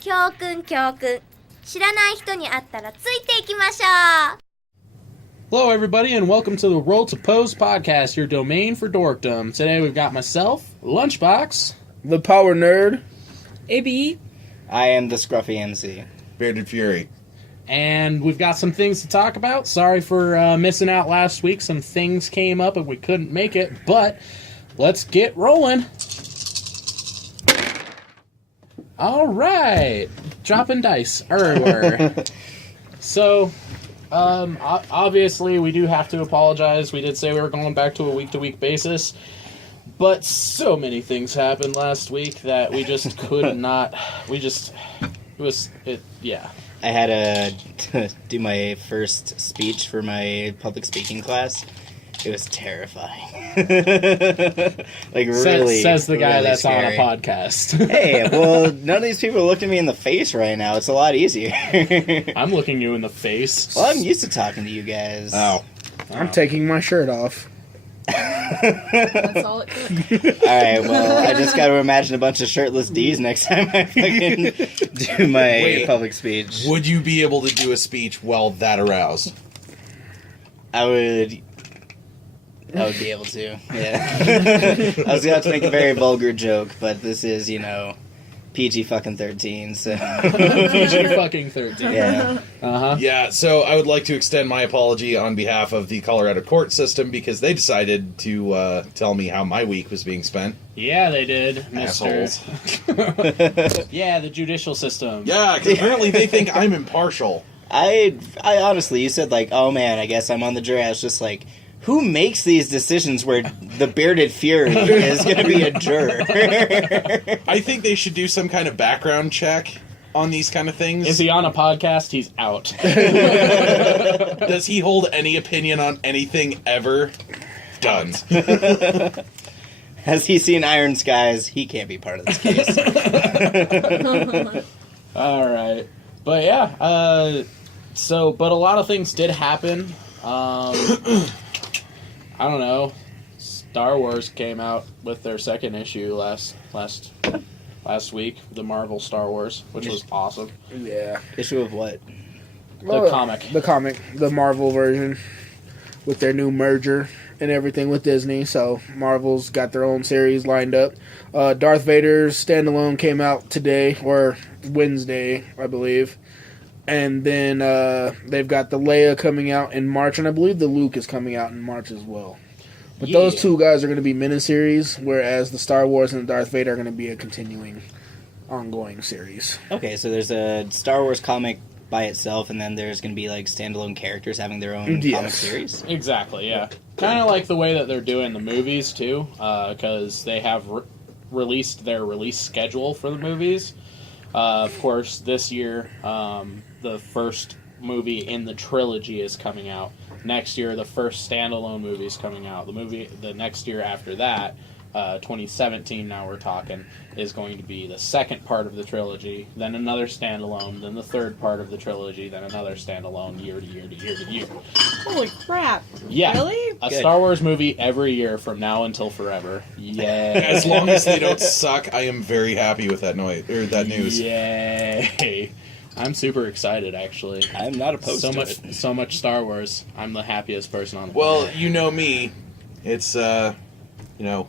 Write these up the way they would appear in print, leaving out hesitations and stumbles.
教訓教訓。知らない人に会ったらついていきましょう。 Hello, everybody, and welcome to the Roll2Pose podcast, your domain for dorkdom. Today we've got myself, Lunchbox, the Power Nerd, AB. I am the Scruffy MC. Bearded Fury. and we've got some things to talk about. Sorry for missing out last week. Some things came up and we couldn't make it, but let's get rolling. All right, dropping dice everywhere. So, obviously, we do have to apologize. We did say we were going back to a week-to-week basis, but so many things happened last week that we just could not. Yeah. I had to do my first speech for my public speaking class. It was terrifying. Really, says the guy really that's scary. on a podcast. Hey, well, none of these people are looking me in the face right now. It's a lot easier. I'm looking you in the face. Well, I'm used to talking to you guys. Oh. I'm taking my shirt off. That's all it took. Alright, well, I just gotta imagine a bunch of shirtless D's next time I fucking do my public speech. Would you be able to do a speech while that aroused? I would be able to, yeah. I was going to make a very vulgar joke, but this is, PG fucking 13, so. PG fucking 13. Yeah. Uh-huh. Yeah, so I would like to extend my apology on behalf of the Colorado court system because they decided to tell me how my week was being spent. Yeah, they did, Mr. Assholes. Yeah, the judicial system. Yeah, because apparently they think I'm impartial. I honestly, you said, oh man, I guess I'm on the jury. I was just like, who makes these decisions where the Bearded Fury is going to be a juror? I think they should do some kind of background check on these kind of things. Is he on a podcast? He's out. Does he hold any opinion on anything ever? Done. Has he seen Iron Skies? He can't be part of this case. All right. But yeah, but a lot of things did happen. I don't know. Star Wars came out with their second issue last week, the Marvel Star Wars, which was awesome. Yeah. Issue of what? Comic. The Marvel version, with their new merger and everything with Disney. So Marvel's got their own series lined up. Darth Vader's standalone came out today, or Wednesday, I believe. And then they've got the Leia coming out in March, and I believe the Luke is coming out in March as well. But those two guys are going to be miniseries, whereas the Star Wars and the Darth Vader are going to be a continuing, ongoing series. Okay, so there's a Star Wars comic by itself, and then there's going to be standalone characters having their own comic series? Exactly, yeah. Kind of like the way that they're doing the movies, too, because they have released their release schedule for the movies. Of course, this year, the first movie in the trilogy is coming out. Next year, the first standalone movie is coming out. The next year after that, 2017, now we're talking, is going to be the second part of the trilogy, then another standalone, then the third part of the trilogy, then another standalone, year to year to year to year. Holy crap. Yeah. Really? A Star Wars movie every year from now until forever. Yeah. As long as they don't suck, I am very happy with that news. Yay. I'm super excited, actually. I'm not opposed to it. So much Star Wars. I'm the happiest person on the Well, planet. you know me. It's,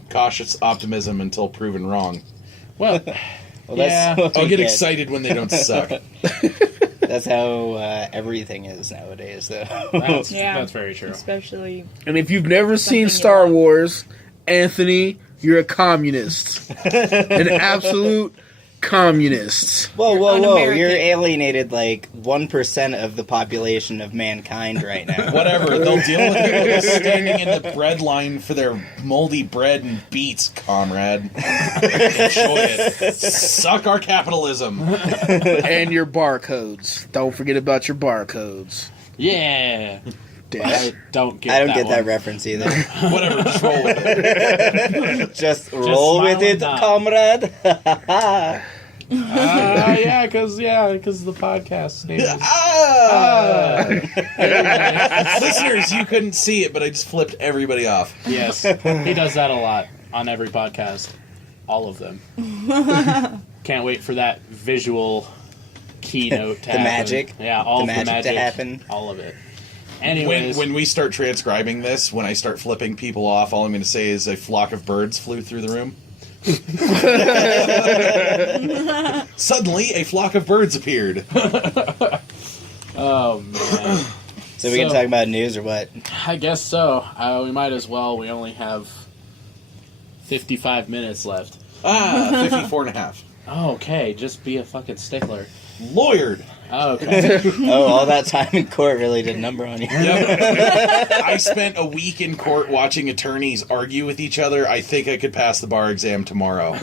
cautious optimism until proven wrong. Well, yeah. That's what I'll we get excited when they don't suck. That's how everything is nowadays, though. That's very true. Especially. And if you've never seen Something Star you Wars, Anthony, you're a communist. An absolute communist. Whoa. Un-American. You're alienated 1% of the population of mankind right now. Whatever, they'll deal with people standing in the bread line for their moldy bread and beets, comrade. Enjoy it. Suck our capitalism. And your barcodes. Don't forget about your barcodes. Yeah. I don't get that one. reference either. Whatever, just roll with it. Just roll with it, smile comrade. Yeah, because the podcast name is... Listeners, you couldn't see it, but I just flipped everybody off. Yes, he does that a lot on every podcast. All of them. Can't wait for that visual keynote to The happen. magic. Yeah, all The of the magic magic to happen. All of it. Anyways, When we start transcribing this, when I start flipping people off, all I'm going to say is a flock of birds flew through the room. Suddenly, a flock of birds appeared. oh man. So we can talk about news or what? I guess so. We might as well. We only have 55 minutes left. 54 and a half. Oh, okay, just be a fucking stickler. Lawyered. Oh, okay. Oh, all that time in court really did a number on you. Yep. I spent a week in court watching attorneys argue with each other. I think I could pass the bar exam tomorrow.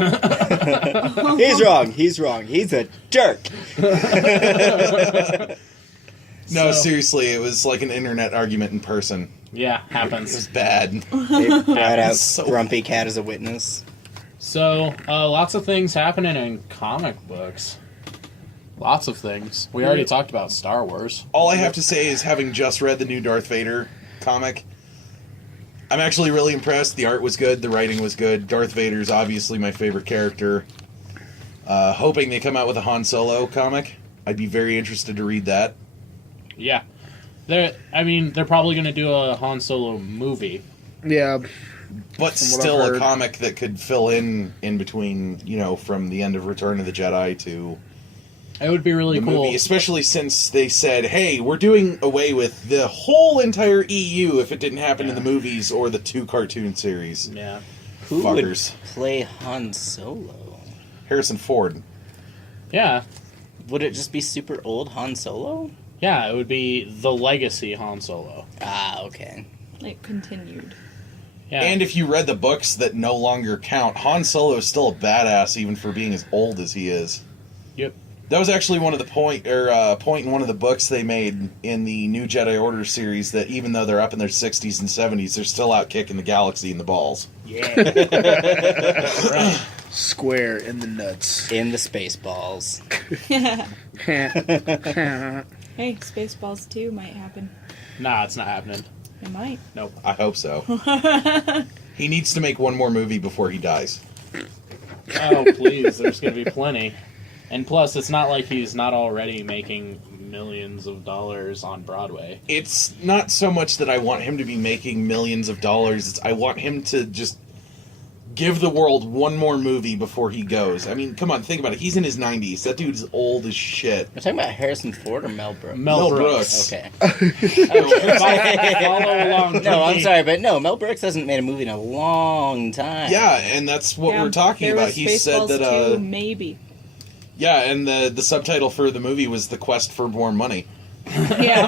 He's wrong. He's wrong. He's a jerk. No, seriously, it was like an internet argument in person. Yeah, It was happens. bad. They brought out So- Grumpy Cat as a witness. So, lots of things happening in comic books. Lots of things. We already talked about Star Wars. All I have to say is, having just read the new Darth Vader comic, I'm actually really impressed. The art was good, the writing was good. Darth Vader's obviously my favorite character. Hoping they come out with a Han Solo comic. I'd be very interested to read that. Yeah. They're probably going to do a Han Solo movie. Yeah, But From what still I've a heard. comic that could fill in between, from the end of Return of the Jedi to It would be really the cool. movie, especially since they said, hey, we're doing away with the whole entire EU if it didn't happen in the movies or the 2 cartoon series. Yeah. Who Fuckers. would play Han Solo? Harrison Ford. Yeah. Would it just be super old Han Solo? Yeah, it would be the legacy Han Solo. Ah, okay. Like, continued. Yeah. And if you read the books that no longer count, Han Solo is still a badass even for being as old as he is. Yep. That was actually one of the point in one of the books they made in the New Jedi Order series, that even though they're up in their 60s and 70s, they're still out kicking the galaxy in the balls. Yeah. Right. square in the nuts. In the Spaceballs. Hey, Spaceballs 2 might happen. Nah, it's not happening. It might. Nope. I hope so. He needs to make one more movie before he dies. Oh, please. There's going to be plenty. And plus, it's not like he's not already making millions of dollars on Broadway. It's not so much that I want him to be making millions of dollars. It's I want him to just give the world one more movie before he goes. I mean, come on, think about it. He's in his 90s. That dude's old as shit. We're talking about Harrison Ford or Mel Brooks? Mel Brooks. Okay. Follow along. No, I'm Tony. sorry, but no, Mel Brooks hasn't made a movie in a long time. Yeah, and that's what Yeah, we're talking there about. was He said Spaceballs that 2, maybe. yeah, and the subtitle for the movie was The Quest for More Money. Yeah.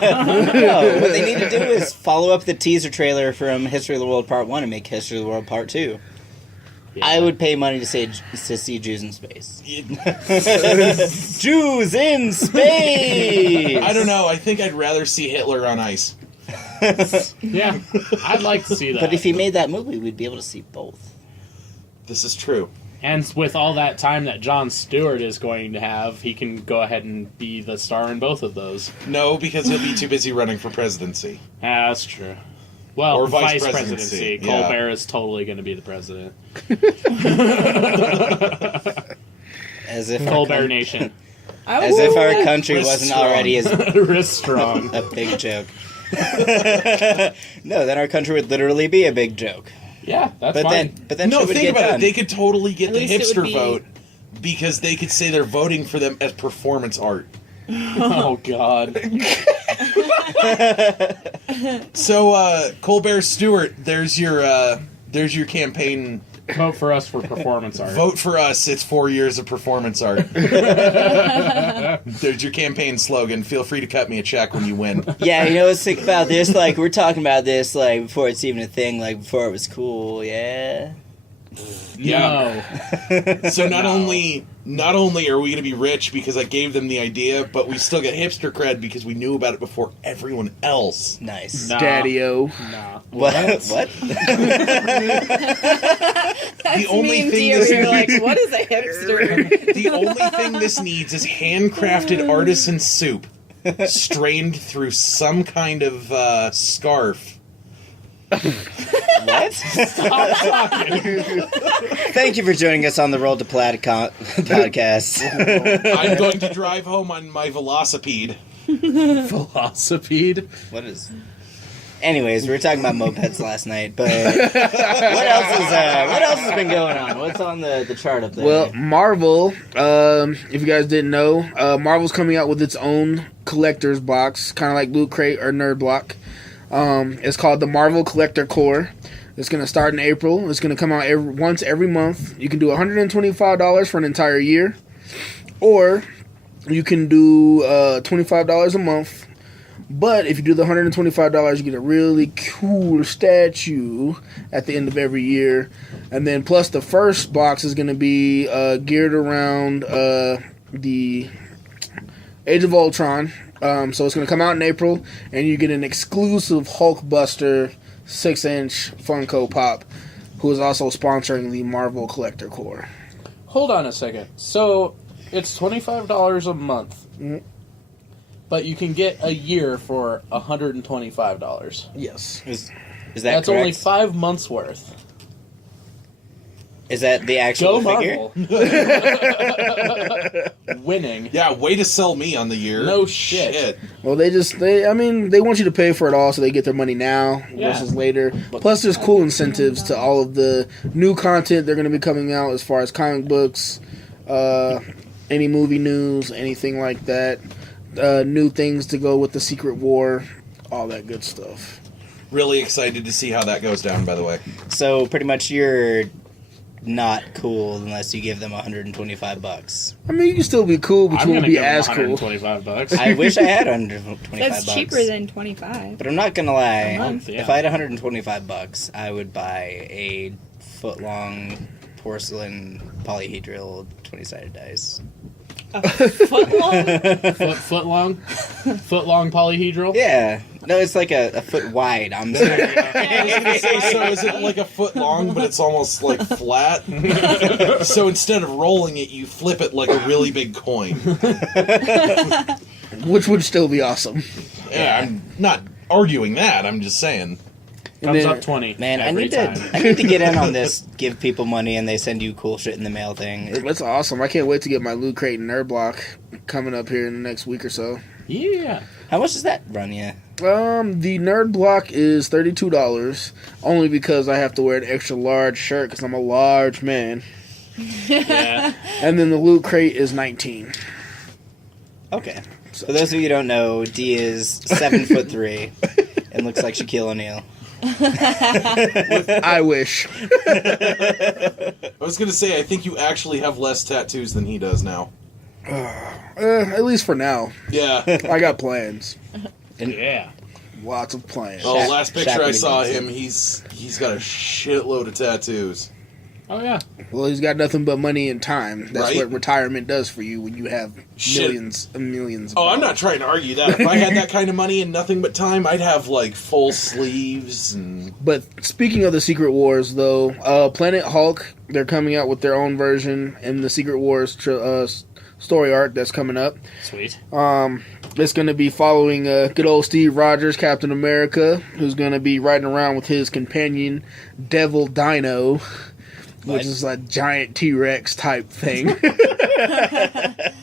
No, what they need to do is follow up the teaser trailer from History of the World Part 1 and make History of the World Part 2. Yeah. I would pay money to see Jews in space. Jews in space! I don't know. I think I'd rather see Hitler on ice. Yeah, I'd like to see that. But if he made that movie, we'd be able to see both. This is true. And with all that time that Jon Stewart is going to have, he can go ahead and be the star in both of those. No, because he'll be too busy running for presidency. Yeah, that's true. Well, Or vice vice presidency. presidency, yeah. Colbert is totally going to be the president. As if Colbert Nation. As if our country Wrist wasn't strong. already as Wrist strong. a big joke. No, then our country would literally be a big joke. Yeah, that's But fine. then No, shit would think get about done. it. They could totally get At the least it would hipster be- vote because they could say they're voting for them as performance art. Oh, God. So, Colbert Stewart, there's your campaign. Vote for us for performance art. Vote for us. It's 4 years of performance art. There's your campaign slogan. Feel free to cut me a check when you win. Yeah, you know what's sick about this? Like, we're talking about this, like, before it's even a thing, like, before it was cool, yeah? No. So not only are we going to be rich because I gave them the idea, but we still get hipster cred because we knew about it before everyone else. Nice. Nah. Daddy-o. Nah. What? What? The only Mean to thing you, this you're like, what is a hipster? the only thing this needs is handcrafted artisan soup strained through some kind of scarf What? Stop talking. Thank you for joining us on the Roll to Plaid podcast. I'm going to drive home on my velocipede. Velocipede. What is? Anyways, we were talking about mopeds last night, but what else has been going on? What's on the chart up there? Well, Marvel, if you guys didn't know, Marvel's coming out with its own collector's box, kind of like Loot Crate or Nerd Block. It's called the Marvel Collector Core. It's going to start in April. It's going to come out once every month. You can do $125 for an entire year, or you can do $25 a month. But if you do the $125, you get a really cool statue at the end of every year. And then plus the first box is going to be geared around the Age of Ultron. So it's going to come out in April, and you get an exclusive Hulkbuster 6-inch Funko Pop, who is also sponsoring the Marvel Collector Core. Hold on a second. So it's $25 a month. Mm-hmm. But you can get a year for $125. Yes. is that That's correct? only 5 months worth. Is that the actual Go figure? Marvel. Winning. Yeah, way to sell me on the year. No shit. Well, they want you to pay for it all so they get their money now Yeah. versus later. Plus, there's cool incentives to all of the new content they're going to be coming out as far as comic books, any movie news, anything like that. New things to go with the Secret War, all that good stuff. Really excited to see how that goes down, by the way. So pretty much you're not cool unless you give them $125. I mean, you can still be cool, but I'm you going won't to be give them as cool. $125. I wish I had $125. That's cheaper than 25. But I'm not gonna lie. A month, yeah. If I had $125, I would buy a foot-long porcelain polyhedral 20-sided dice. A foot long? Foot long? Foot long polyhedral? Yeah. No, it's like a foot wide. I'm sorry. I was gonna say, so is it like a foot long, but it's almost like flat? So instead of rolling it, you flip it like a really big coin. Which would still be awesome. Yeah, I'm not arguing that. I'm just saying. Comes then- up 20 Man, I every need time. to get in on this. Give people money and they send you cool shit in the mail thing. That's awesome. I can't wait to get my Loot Crate and Nerd Block coming up here in the next week or so. Yeah. How much does that run you? The Nerd Block is $32, only because I have to wear an extra large shirt because I'm a large man. Yeah. And then the Loot Crate is $19. Okay. For those of you who don't know, D is 7'3" and looks like Shaquille O'Neal. I wish. I was gonna say, I think you actually have less tattoos than he does now. At least for now. Yeah. I got plans. Yeah. Lots of plans. Oh, last picture I saw Shaq him, he's got a shitload of tattoos. Oh, yeah. Well, he's got nothing but money and time. That's Right? what retirement does for you when you have Shit. millions and millions of Oh, I'm dollars. not trying to argue that. If I had that kind of money and nothing but time, I'd have, like, full sleeves and... But speaking of the Secret Wars, though, Planet Hulk, they're coming out with their own version in the Secret Wars story arc that's coming up. Sweet. It's going to be following good old Steve Rogers, Captain America, who's going to be riding around with his companion, Devil Dino, which is a giant T-Rex type thing.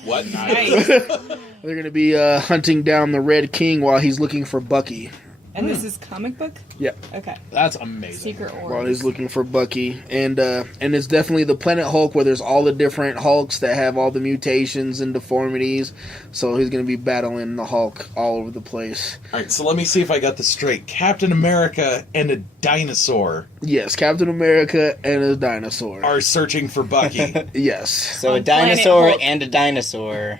What? Nice. They're going to be hunting down the Red King while he's looking for Bucky. And this is comic book? Yeah. Okay. That's amazing. Secret Wars. While he's looking for Bucky. And it's definitely the Planet Hulk where there's all the different Hulks that have all the mutations and deformities. So he's going to be battling the Hulk all over the place. Alright, so let me see if I got this straight. Captain America and a dinosaur Yes, Captain America and a dinosaur. are searching for Bucky. Yes. So a On Planet dinosaur Hulk. and a dinosaur.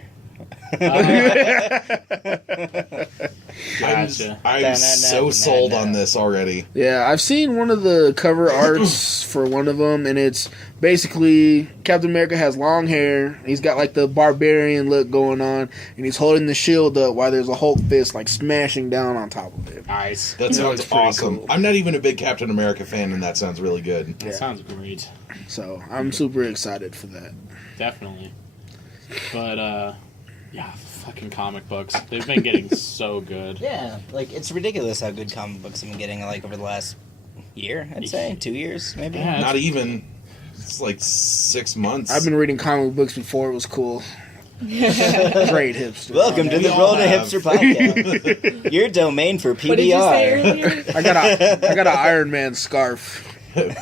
Gotcha. I'm so sold on this already. Yeah, I've seen one of the cover arts for one of them, and it's basically Captain America has long hair. He's got like the barbarian look going on, and he's holding the shield up while there's a Hulk fist like smashing down on top of it. Nice. That sounds pretty awesome. cool. I'm not even a big Captain America fan, and that sounds really good. That sounds great. So I'm super excited for that. Definitely. But, yeah, fucking comic books. They've been getting so good. Yeah, like it's ridiculous how good comic books have been getting like over the last year, I'd say. 2 years, maybe. Yeah, Not even. It's like 6 months. I've been reading comic books before it was cool. Great hipster. Welcome to We the all Roll to have. Hipster podcast. Your domain for PBR. What did you say earlier? I got an Iron Man scarf. Welcome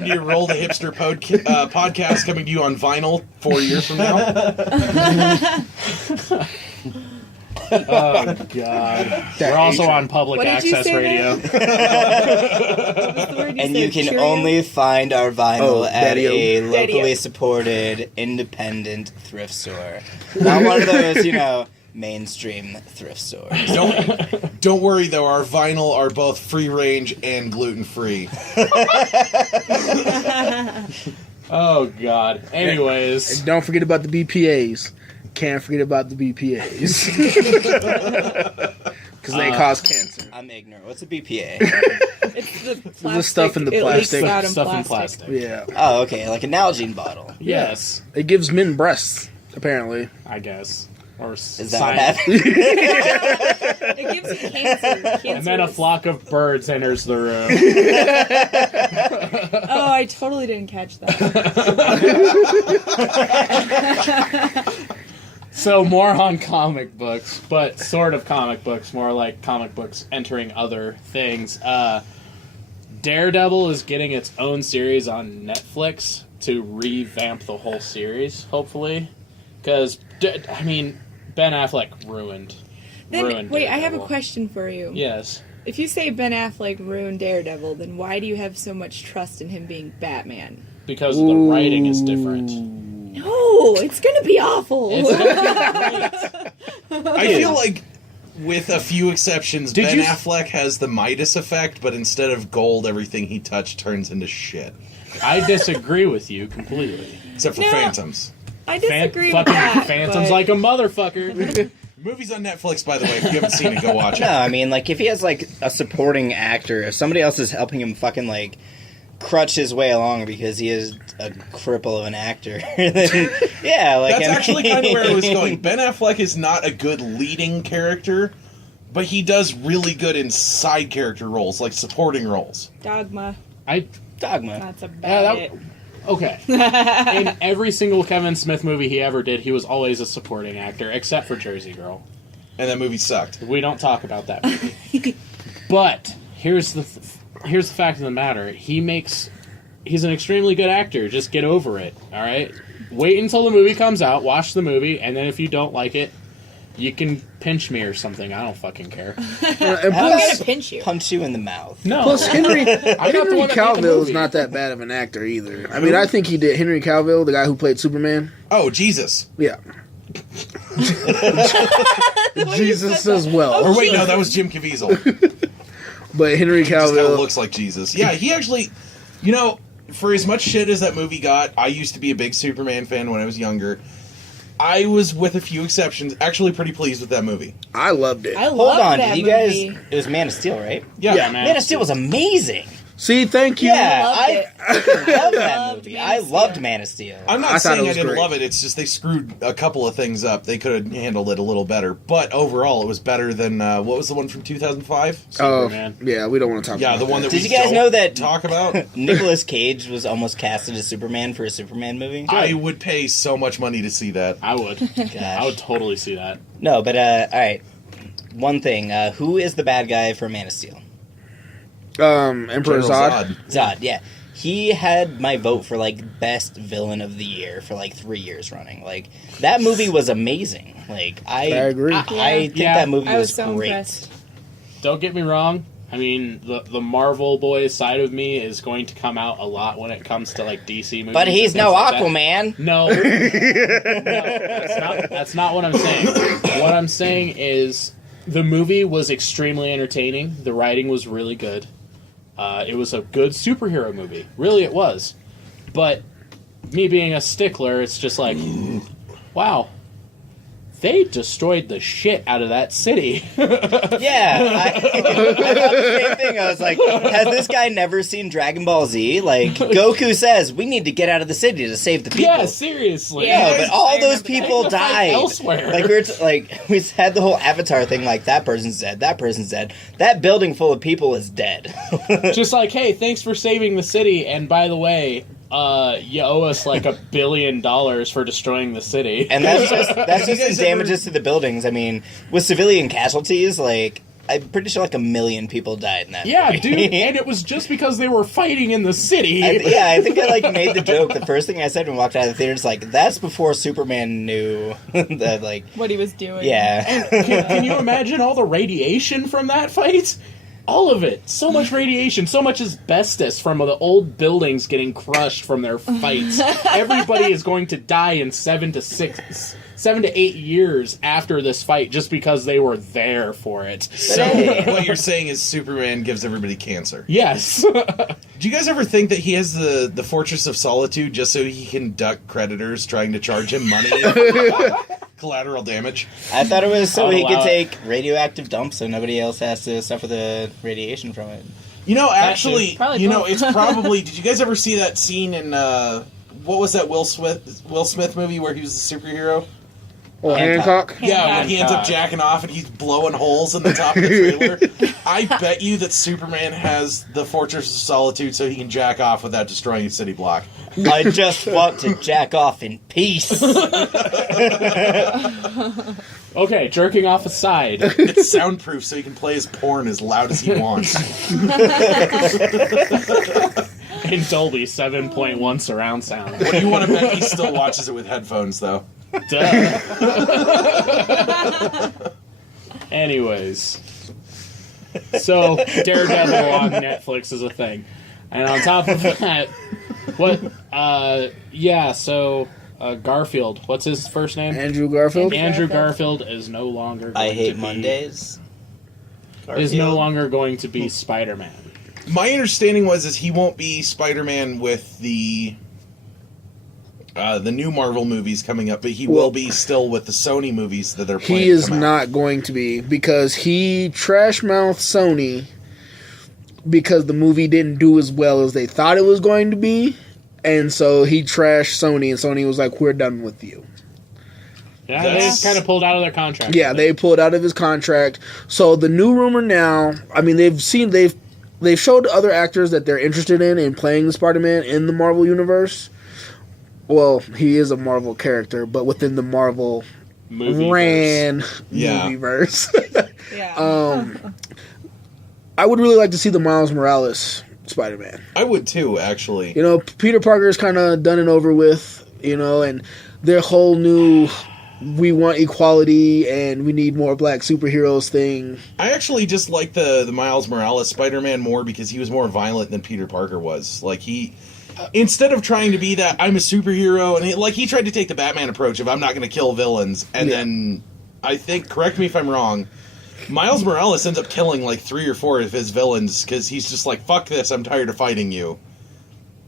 to your Roll the Hipster podcast, coming to you on vinyl 4 years from now. Oh God! We're also on public What did you access say radio. What was the word And said? you can Cheerio? only find our vinyl Oh, at Daddy-o. a locally Daddy-o. supported, independent thrift store. Not one of those, mainstream thrift stores. Don't worry though, our vinyl are both free range and gluten free. Oh God! Anyways, And don't forget about the BPAs. Can't forget about the BPAs. Because they cause cancer. I'm ignorant. What's a BPA? It's the plastic. The stuff in the it leaks plastic. out in stuff in plastic. plastic. Yeah. Oh, okay, like a Nalgene bottle. Yes, It gives men breasts, apparently. I guess. Or Is that what science. happened? It gives you cancer. And then a flock of birds enters the room. Oh, I totally didn't catch that. So more on comic books, but sort of comic books, more like comic books entering other things. Daredevil is getting its own series on Netflix to revamp the whole series, hopefully. Because, Ben Affleck ruined Then, wait, I have a Daredevil. question for you. Yes. If you say Ben Affleck ruined Daredevil, then why do you have so much trust in him being Batman? Because the writing is different. No, it's gonna be awful. It's gonna be great. I feel like, with a few exceptions, Did Ben you- Affleck has the Midas effect, but instead of gold, everything he touched turns into shit. I disagree with you completely. Except for No. Phantoms. I disagree with fucking that. Phantom's but like a motherfucker. Movie's on Netflix, by the way. If you haven't seen it, go watch No, it. I mean, like, if he has, like, a supporting actor, if somebody else is helping him fucking, like, crutch his way along because he is a cripple of an actor, then, yeah, like... That's I actually mean- kind of where I was going. Ben Affleck is not a good leading character, but he does really good in side character roles, like supporting roles. Dogma. Dogma. That's Yeah, about that- Okay. In every single Kevin Smith movie he ever did, he was always a supporting actor, except for Jersey Girl. And that movie sucked. We don't talk about that movie. But here's the fact of the matter. He's an extremely good actor. Just get over it, all right? Wait until the movie comes out, watch the movie, and then if you don't like it, you can pinch me or something. I don't fucking care. And I'm plus, gonna pinch you. Punch you in the mouth. No. plus Henry not the one that made the Cavill is movie. not that bad of an actor either. I mean, I think he did. Henry Cavill, the guy who played Superman. Oh, Jesus. Yeah. Jesus as well. Or wait, no, that was Jim Caviezel. But Henry Just kind of Cavill. looks like Jesus. Yeah, he actually, for as much shit as that movie got, I used to be a big Superman fan when I was younger. I was, with a few exceptions, actually pretty pleased with that movie. I loved it. I Hold love on, that did you movie. guys... It was Man of Steel, right? Yeah, man. Man of Steel was amazing. See, thank you. Yeah, loved I it. love that Loved movie. Man I of loved Steel. Man of Steel. I'm I not thought saying it I was didn't great. love it, it's just they screwed a couple of things up. They could have handled it a little better. But overall, it was better than, what was the one from 2005? Oh, Superman. yeah, we don't want to talk Yeah, about the one that Did we you guys don't know that- talk about? Nicolas Cage was almost casted as Superman for a Superman movie. I would pay so much money to see that. I would. I would totally see that. No, but alright. One thing, who is the bad guy for Man of Steel? Emperor General Zod. Zod, yeah. He had my vote for, like, best villain of the year for, like, 3 years running. Like, that movie was amazing. Like, I agree. I think Yeah. that movie I was was so great. impressed. Don't get me wrong. I mean, the Marvel boy side of me is going to come out a lot when it comes to, like, DC movies. But he's and no things like that. Aquaman. No. That's not what I'm saying. What I'm saying is the movie was extremely entertaining. The writing was really good. It was a good superhero movie. Really, it was. But me being a stickler, it's just like, wow. they destroyed the shit out of that city. Yeah, I thought the same thing. I was like, has this guy never seen Dragon Ball Z? Like, Goku says, we need to get out of the city to save the people. Yeah, seriously. Yeah, but all those They people had to fight died. elsewhere. Like we had the whole Avatar thing. Like, that person's dead. That person's dead. That building full of people is dead. Just like, hey, thanks for saving the city, and by the way, you owe us like $1 billion for destroying the city. And that's just the damages to the buildings. I mean, with civilian casualties, like, I'm pretty sure like 1 million people died in that. Yeah, movie. dude, and it was just because they were fighting in the city. I think I like made the joke. The first thing I said when we walked out of the theater is like, that's before Superman knew that, like, What he was doing. yeah. Can you imagine all the radiation from that fight? All of it. So much radiation, so much asbestos from the old buildings getting crushed from their fights. Everybody is going to die in 7 to 8 years after this fight just because they were there for it. So what you're saying is Superman gives everybody cancer. Yes. Do you guys ever think that he has the Fortress of Solitude just so he can duck creditors trying to charge him money? Collateral damage. I thought it was so I'll he could allow take radioactive dumps so nobody else has to suffer the radiation from it. You know, actually, Probably you know, both. it's probably. Did you guys ever see that scene in what was that Will Smith movie where he was the superhero? Or Hancock. Yeah, when he ends up jacking off and he's blowing holes in the top of the trailer. I bet you that Superman has the Fortress of Solitude so he can jack off without destroying a city block. I just want to jack off in peace. Okay, jerking off aside. It's soundproof so he can play his porn as loud as he wants. In Dolby 7.1 surround sound. What do you want to bet he still watches it with headphones, though? Duh. Anyways. So, Daredevil on Netflix is a thing. And on top of that, Garfield. What's his first name? Andrew Garfield. Andrew Garfield is no longer going I hate to be, Mondays. is no longer going to be Spider-Man. My understanding is he won't be Spider-Man with the new Marvel movies coming up, but he will be still with the Sony movies that they're planning. He is to come out. not going to be, because he trash-mouthed Sony because the movie didn't do as well as they thought it was going to be, and so he trashed Sony, and Sony was like, we're done with you. Yeah, they just kind of pulled out of their contract. Yeah, they pulled out of his contract. So the new rumor now, I mean, they've showed other actors that they're interested in playing the Spider-Man in the Marvel universe. Well, he is a Marvel character, but within the Marvel movieverse. Yeah. I would really like to see the Miles Morales Spider-Man. I would too, actually. You know, Peter Parker's kind of done and over with, you know, and their whole new we want equality and we need more black superheroes thing. I actually just like the Miles Morales Spider-Man more because he was more violent than Peter Parker was. Like, instead of trying to be that I'm a superhero, and he tried to take the Batman approach of I'm not going to kill villains, and then I think, correct me if I'm wrong, Miles Morales ends up killing like 3 or 4 of his villains because he's just like, fuck this, I'm tired of fighting you.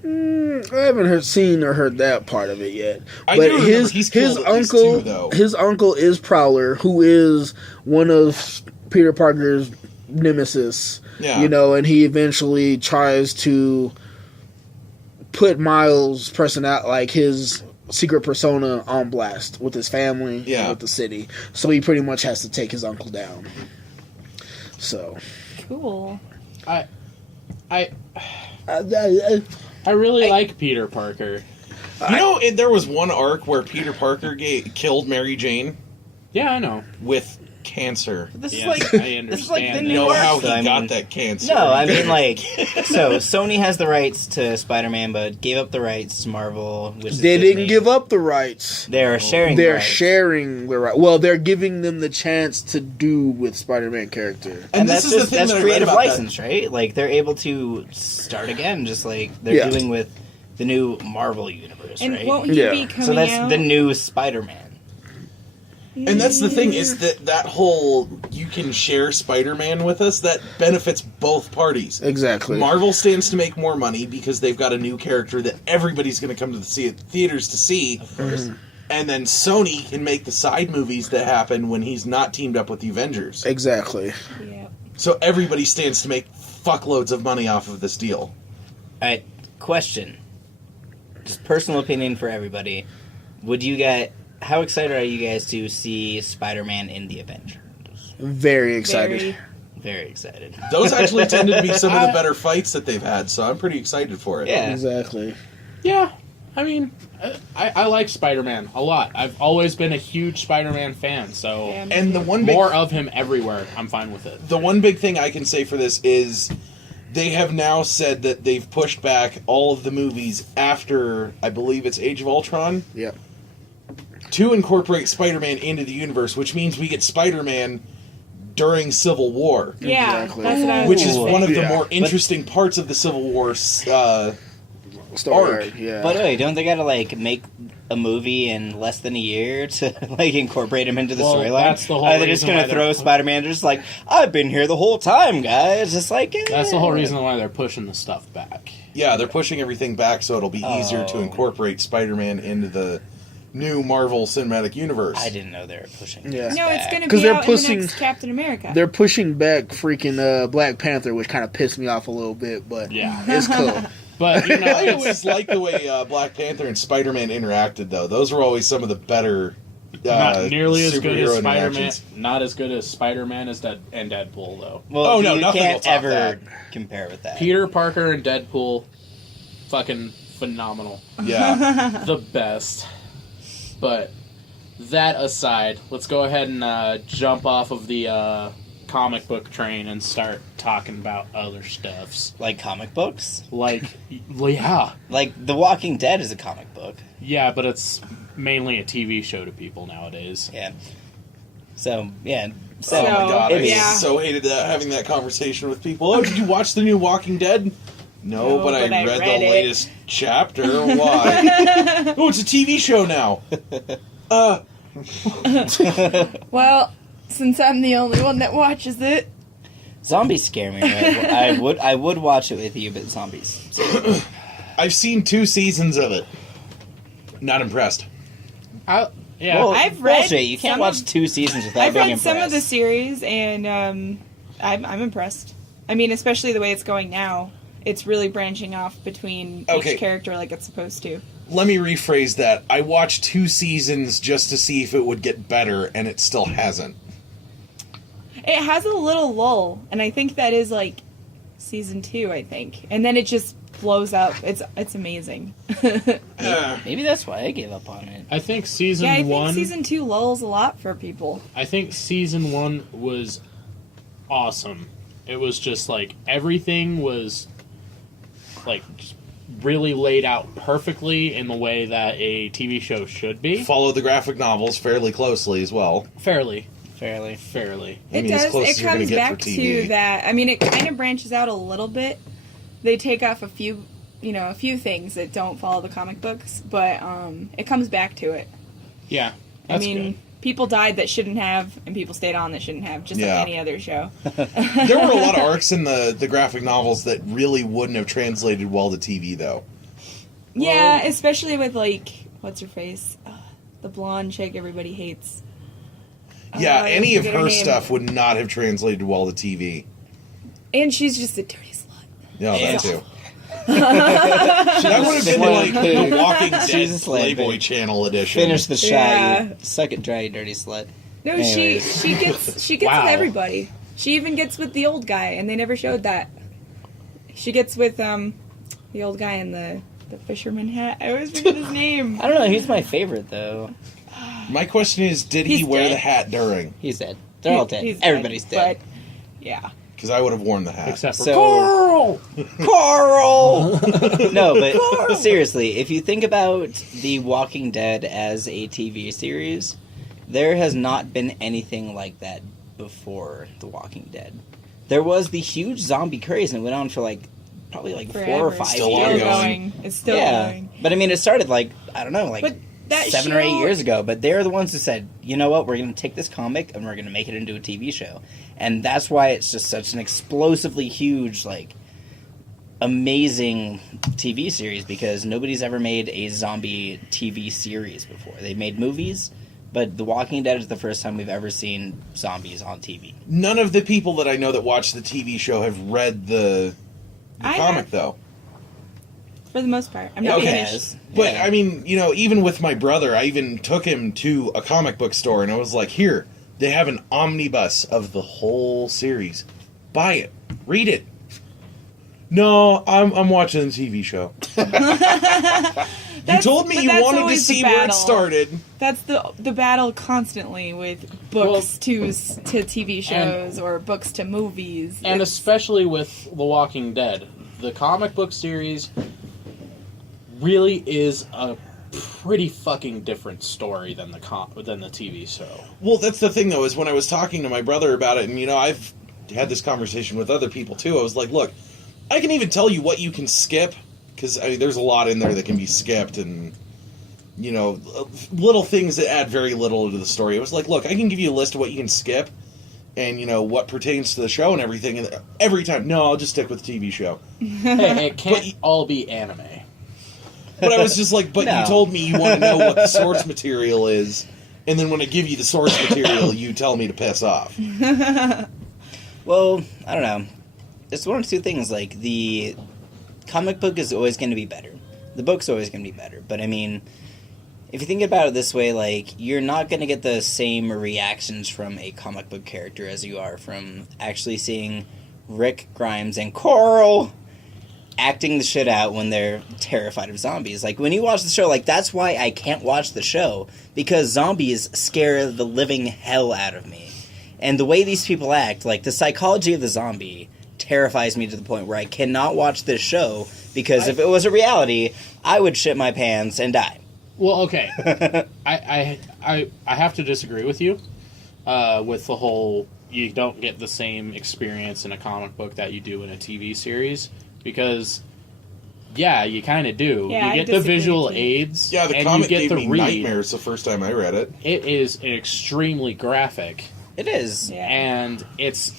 I haven't seen or heard that part of it yet. I But do remember he's killed at least 2, though. his uncle is Prowler, who is one of Peter Parker's nemesis. Yeah. You know, and he eventually tries to put Miles' his secret persona on blast with his family, and with the city. So he pretty much has to take his uncle down. So, Cool. I really like Peter Parker. You know, there was one arc where Peter Parker killed Mary Jane Yeah, I know. with cancer. This is Yes, like I this is like the understand. new Know arc, how though. he got that cancer? No, I mean, like, so Sony has the rights to Spider-Man, but gave up the rights to Marvel, which is they Disney. didn't give up the rights. They're sharing. They're the rights. sharing the right. Well, they're giving them the chance to do with Spider-Man character. And that's this is the just thing that's that I read creative about license, right? Like, they're able to start again, just like they're doing with the new Marvel universe, And right? won't he Yeah. be coming So that's out? the new Spider-Man. And that's the thing, is that whole you can share Spider-Man with us, that benefits both parties. Exactly. Marvel stands to make more money because they've got a new character that everybody's going to come to the theaters to see. And then Sony can make the side movies that happen when he's not teamed up with the Avengers. Exactly. Yeah. So everybody stands to make fuckloads of money off of this deal. Alright, question. Just personal opinion for everybody. How excited are you guys to see Spider-Man in the Avengers? Very excited. Very. Very excited. Those actually tended to be some of the better fights that they've had, so I'm pretty excited for it. Yeah. Exactly. Yeah, I mean, I like Spider-Man a lot. I've always been a huge Spider-Man fan, so Yeah. And the one big, more of him everywhere. I'm fine with it. the one big thing I can say for this is they have now said that they've pushed back all of the movies after, I believe it's Age of Ultron, Yep. to incorporate Spider-Man into the universe, which means we get Spider-Man during Civil War, Yeah, Exactly. that's what I was which is gonna say. one of the Yeah. more interesting parts of the Civil War Story Arc. arc, yeah. By the way, don't they gotta, make a movie in less than a year to, incorporate him into the Well, storyline? that's the whole Are they just reason gonna why throw they're- Spider-Man just I've been here the whole time, guys? Just That's the whole reason why they're pushing the stuff back. Yeah, they're pushing everything back so it'll be easier to Oh. incorporate Spider-Man into the new Marvel Cinematic Universe. I didn't know they were pushing Yeah. this No, it's back. going to 'Cause be they're out in pushing- the next Captain America. They're pushing back freaking Black Panther, which kind of pissed me off a little bit, but Yeah, it's cool. but you know, I it's, always liked the way Black Panther and Spider-Man interacted, though. Those were always some of the better not nearly as good as superhero Spider-Man. interactions. Not as good as Spider-Man as and Deadpool, though. Well, Oh, no, you nothing will can't top ever that. compare with that. Peter Parker and Deadpool, fucking phenomenal. Yeah. The best. But that aside, let's go ahead and jump off of the comic book train and start talking about other stuffs. Like comic books? Like, yeah. Like, The Walking Dead is a comic book. Yeah, but it's mainly a TV show to people nowadays. Yeah. So, yeah. Oh my god, I yeah. so hated having that conversation with people. Oh, did you watch the new Walking Dead? No, but I read the it. latest chapter. Why? Oh, it's a TV show now. Well, since I'm the only one that watches it, Zombies scare me, right? I would watch it with you, but zombies. I've seen 2 seasons of it. Not impressed. Yeah. Well, I've read bullshit. You can't some watch of- 2 seasons without I've being read some of the impressed. series, and I'm impressed. I mean, especially the way it's going now. It's really branching off between Okay. each character like it's supposed to. Let me rephrase that. I watched 2 seasons just to see if it would get better, and it still hasn't. It has a little lull, and I think that is like season 2, I think. And then it just blows up. It's amazing. Maybe that's why I gave up on it. I think season Yeah, I one. think season 2 lulls a lot for people. I think season 1 was awesome. It was just like everything was like just really laid out perfectly in the way that a TV show should be. Follow the graphic novels fairly closely as well. Fairly. Fairly. I mean, as close as It you're gonna comes get for back TV. to that. I mean, it kind of branches out a little bit. They take off a few things that don't follow the comic books, but it comes back to it. Yeah. That's I mean, good. people died that shouldn't have, and people stayed on that shouldn't have, just Yeah. like any other show. There were a lot of arcs in the graphic novels that really wouldn't have translated well to TV, though. Yeah, especially with, like, what's her face? The blonde chick everybody hates. Yeah, I any of forget her name. stuff would not have translated well to TV. And she's just a dirty slut. No, that Yeah. too. That would have been like the Walking Dead She's a slave Playboy pig. Channel edition. Finish the shot. Yeah. You suck it dry, you dirty slut. No, Anyways. she gets Wow. with everybody. She even gets with the old guy, and they never showed that. She gets with the old guy in the fisherman hat. I always forget his name. I don't know. He's my favorite, though. My question is, did he He's wear dead. the hat during? He's dead. They're all dead. He's Everybody's dead. But, yeah. Because I would have worn the hat. Except for So- Carl! Carl! No, but seriously, if you think about The Walking Dead as a TV series, there has not been anything like that before The Walking Dead. There was the huge zombie craze, and it went on for probably 4 or Forever. 5 Still years. ongoing. It's still Yeah, going. but I mean, it started I don't know, But that 7 or 8 show- years ago. But they're the ones who said, you know what, we're going to take this comic and we're going to make it into a TV show, and that's why it's just such an explosively huge amazing TV series because nobody's ever made a zombie TV series before. They've made movies, but The Walking Dead is the first time we've ever seen zombies on TV. None of the people that I know that watch the TV show have read the comic, though. For the most part. I'm not Okay. finished. But, Yeah. I mean, you know, even with my brother, I even took him to a comic book store, and I was like, here, they have an omnibus of the whole series. Buy it. Read it. No, I'm watching the TV show. You told me but you that's wanted to always the see where it battle. started. That's the battle constantly with books to TV shows or books to movies. And It's- especially with The Walking Dead, the comic book series really is a pretty fucking different story than the TV show. Well, that's the thing, though, is when I was talking to my brother about it, and, you know, I've had this conversation with other people, too. I was like, look, I can even tell you what you can skip, because, I mean, there's a lot in there that can be skipped, and, you know, little things that add very little to the story. I was like, look, I can give you a list of what you can skip, and, you know, what pertains to the show and everything, and every time, no, I'll just stick with the TV show. Hey, it can't all be anime. But I was just like, but No. you told me you want to know what the source material is, and then when I give you the source material, you tell me to piss off. Well, I don't know. It's one of two things. Like, the comic book is always going to be better. The book's always going to be better. But, I mean, if you think about it this way, like, you're not going to get the same reactions from a comic book character as you are from actually seeing Rick Grimes and Coral acting the shit out when they're terrified of zombies. Like, when you watch the show, like, that's why I can't watch the show, because zombies scare the living hell out of me. And the way these people act, like, the psychology of the zombie terrifies me to the point where I cannot watch this show, because if it was a reality, I would shit my pants and die. Well, okay. I have to disagree with you with the whole you don't get the same experience in a comic book that you do in a TV series, because yeah, you kind of do. Yeah, I you get the disagree visual too. aids, Yeah, the and comic you get gave the me read. nightmares the first time I read it. It is extremely graphic, It is. Yeah. and it's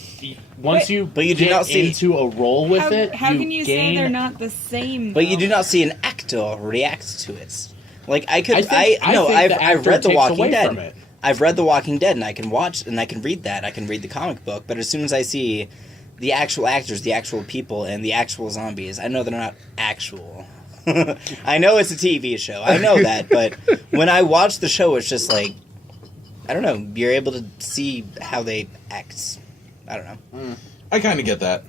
once you but you do get not see- into a role with it. How can you say gain, they're not the same? But you though? do not see an actor react to it. Like, I could, I think the I've actor read The takes Walking away Dead. from it. I've read The Walking Dead, and I can watch, and I can read that. I can read the comic book, but as soon as I see the actual actors, the actual people, and the actual zombies, I know they're not actual. I know it's a TV show. I know that, but when I watch the show, it's just like, I don't know, you're able to see how they act. I don't know. I kind of get that.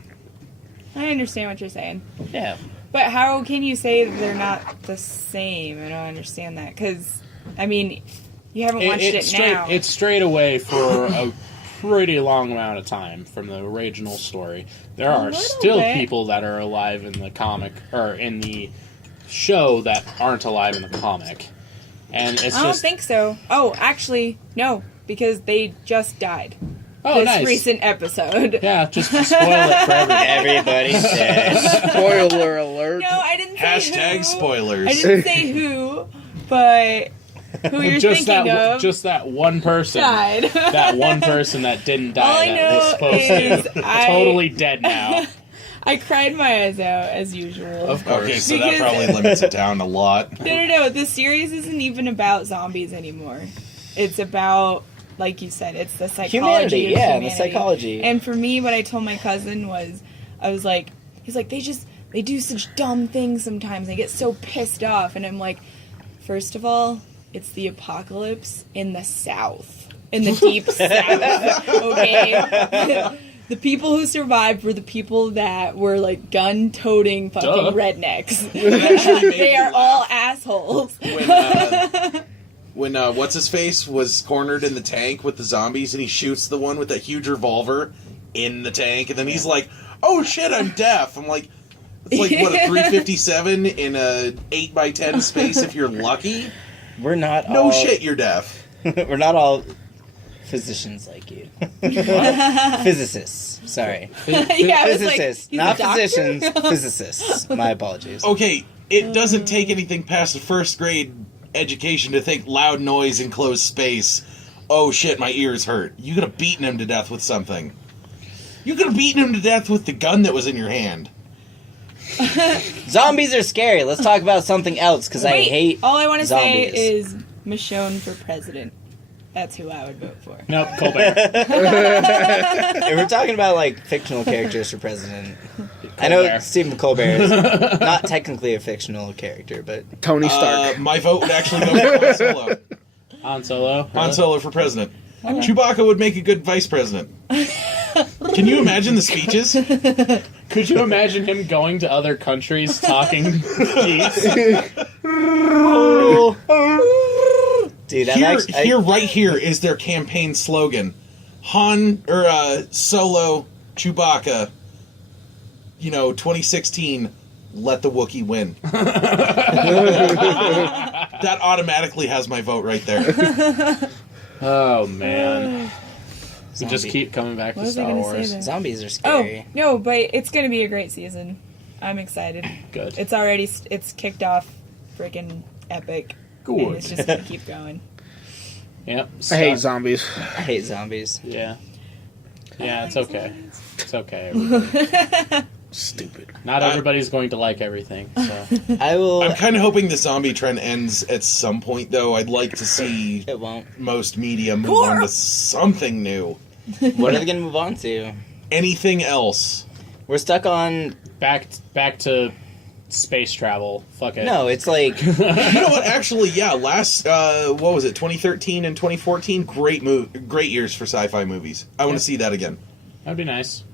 I understand what you're saying. Yeah. But how can you say that they're not the same? I don't understand that. Because, I mean, you haven't watched it straight, now. It's straight away for a pretty long amount of time from the original story. There are little still bit. people that are alive in the comic, or in the show, that aren't alive in the comic. And it's I don't just... think so. Oh, actually, no. Because they just died. Oh, this nice. recent episode. Yeah, just to spoil it for everybody. Everybody's dead. Spoiler alert. No, I didn't say Hashtag who. spoilers. I didn't say who, but who you're just thinking that, of just that one person. died. That one person that didn't die All I that was know supposed is to. I- Totally dead now. I cried my eyes out, as usual. Of course. Okay, so Because- that probably limits it down a lot. No. The series isn't even about zombies anymore. It's about, like you said, it's the psychology Humanity, of yeah, humanity. the psychology. And for me, what I told my cousin was, I was like, he's like, they do such dumb things sometimes. They get so pissed off. And I'm like, first of all, it's the apocalypse in the South. In the deep South. Okay? The people who survived were the people that were, like, gun-toting fucking Duh. rednecks. actually made They me are all laugh. assholes. When what's his face was cornered in the tank with the zombies, and he shoots the one with that huge revolver in the tank, and then he's like, "Oh shit, I'm deaf." I'm like, it's like what, a 357 in a 8x10 space if you're lucky. We're not No all... shit, you're deaf. We're not all physicians like you. Physicists. Sorry. Yeah, I was like, Physicists. he's Not a doctor? physicians. Physicists. My apologies. Okay, it doesn't take anything past a first grade education to think loud noise, enclosed space. Oh shit, my ears hurt. You could have beaten him to death with something. You could have beaten him to death with the gun that was in your hand. Zombies are scary. Let's talk about something else, because I hate all I want to say zombies. is Michonne for president. That's who I would vote for. Nope, Colbert. If we're talking about, like, fictional characters for president, I know Colbert. Stephen Colbert is not technically a fictional character, but... Tony Stark. My vote would actually go for Han Solo. Han Solo. Han Solo for president. Chewbacca would make a good vice president. Can you imagine the speeches? Could you imagine him going to other countries talking geese? Dude, Here, right here is their campaign slogan: Solo, Chewbacca. 2016. Let the Wookiee win. That automatically has my vote right there. Oh man. We just Zombie. keep coming back What to was I Star gonna say Wars. then? Zombies are Oh, scary. no, but it's going to be a great season. I'm excited. Good. It's kicked off freaking epic. Good. And it's just going to keep going. Yep. I hate zombies. I hate zombies. Yeah. Yeah, it's okay. It's okay. Everybody. Stupid. Not everybody's going to like everything. So I'm kind of hoping the zombie trend ends at some point, though. I'd like to see It won't. most media move on to something new. What are they going to move on to? Anything else? We're stuck on... back to space travel. Fuck it. No, it's like... You know what? Actually, yeah. Last, what was it? 2013 and 2014. Great years for sci-fi movies. I want to see that again. That'd be nice.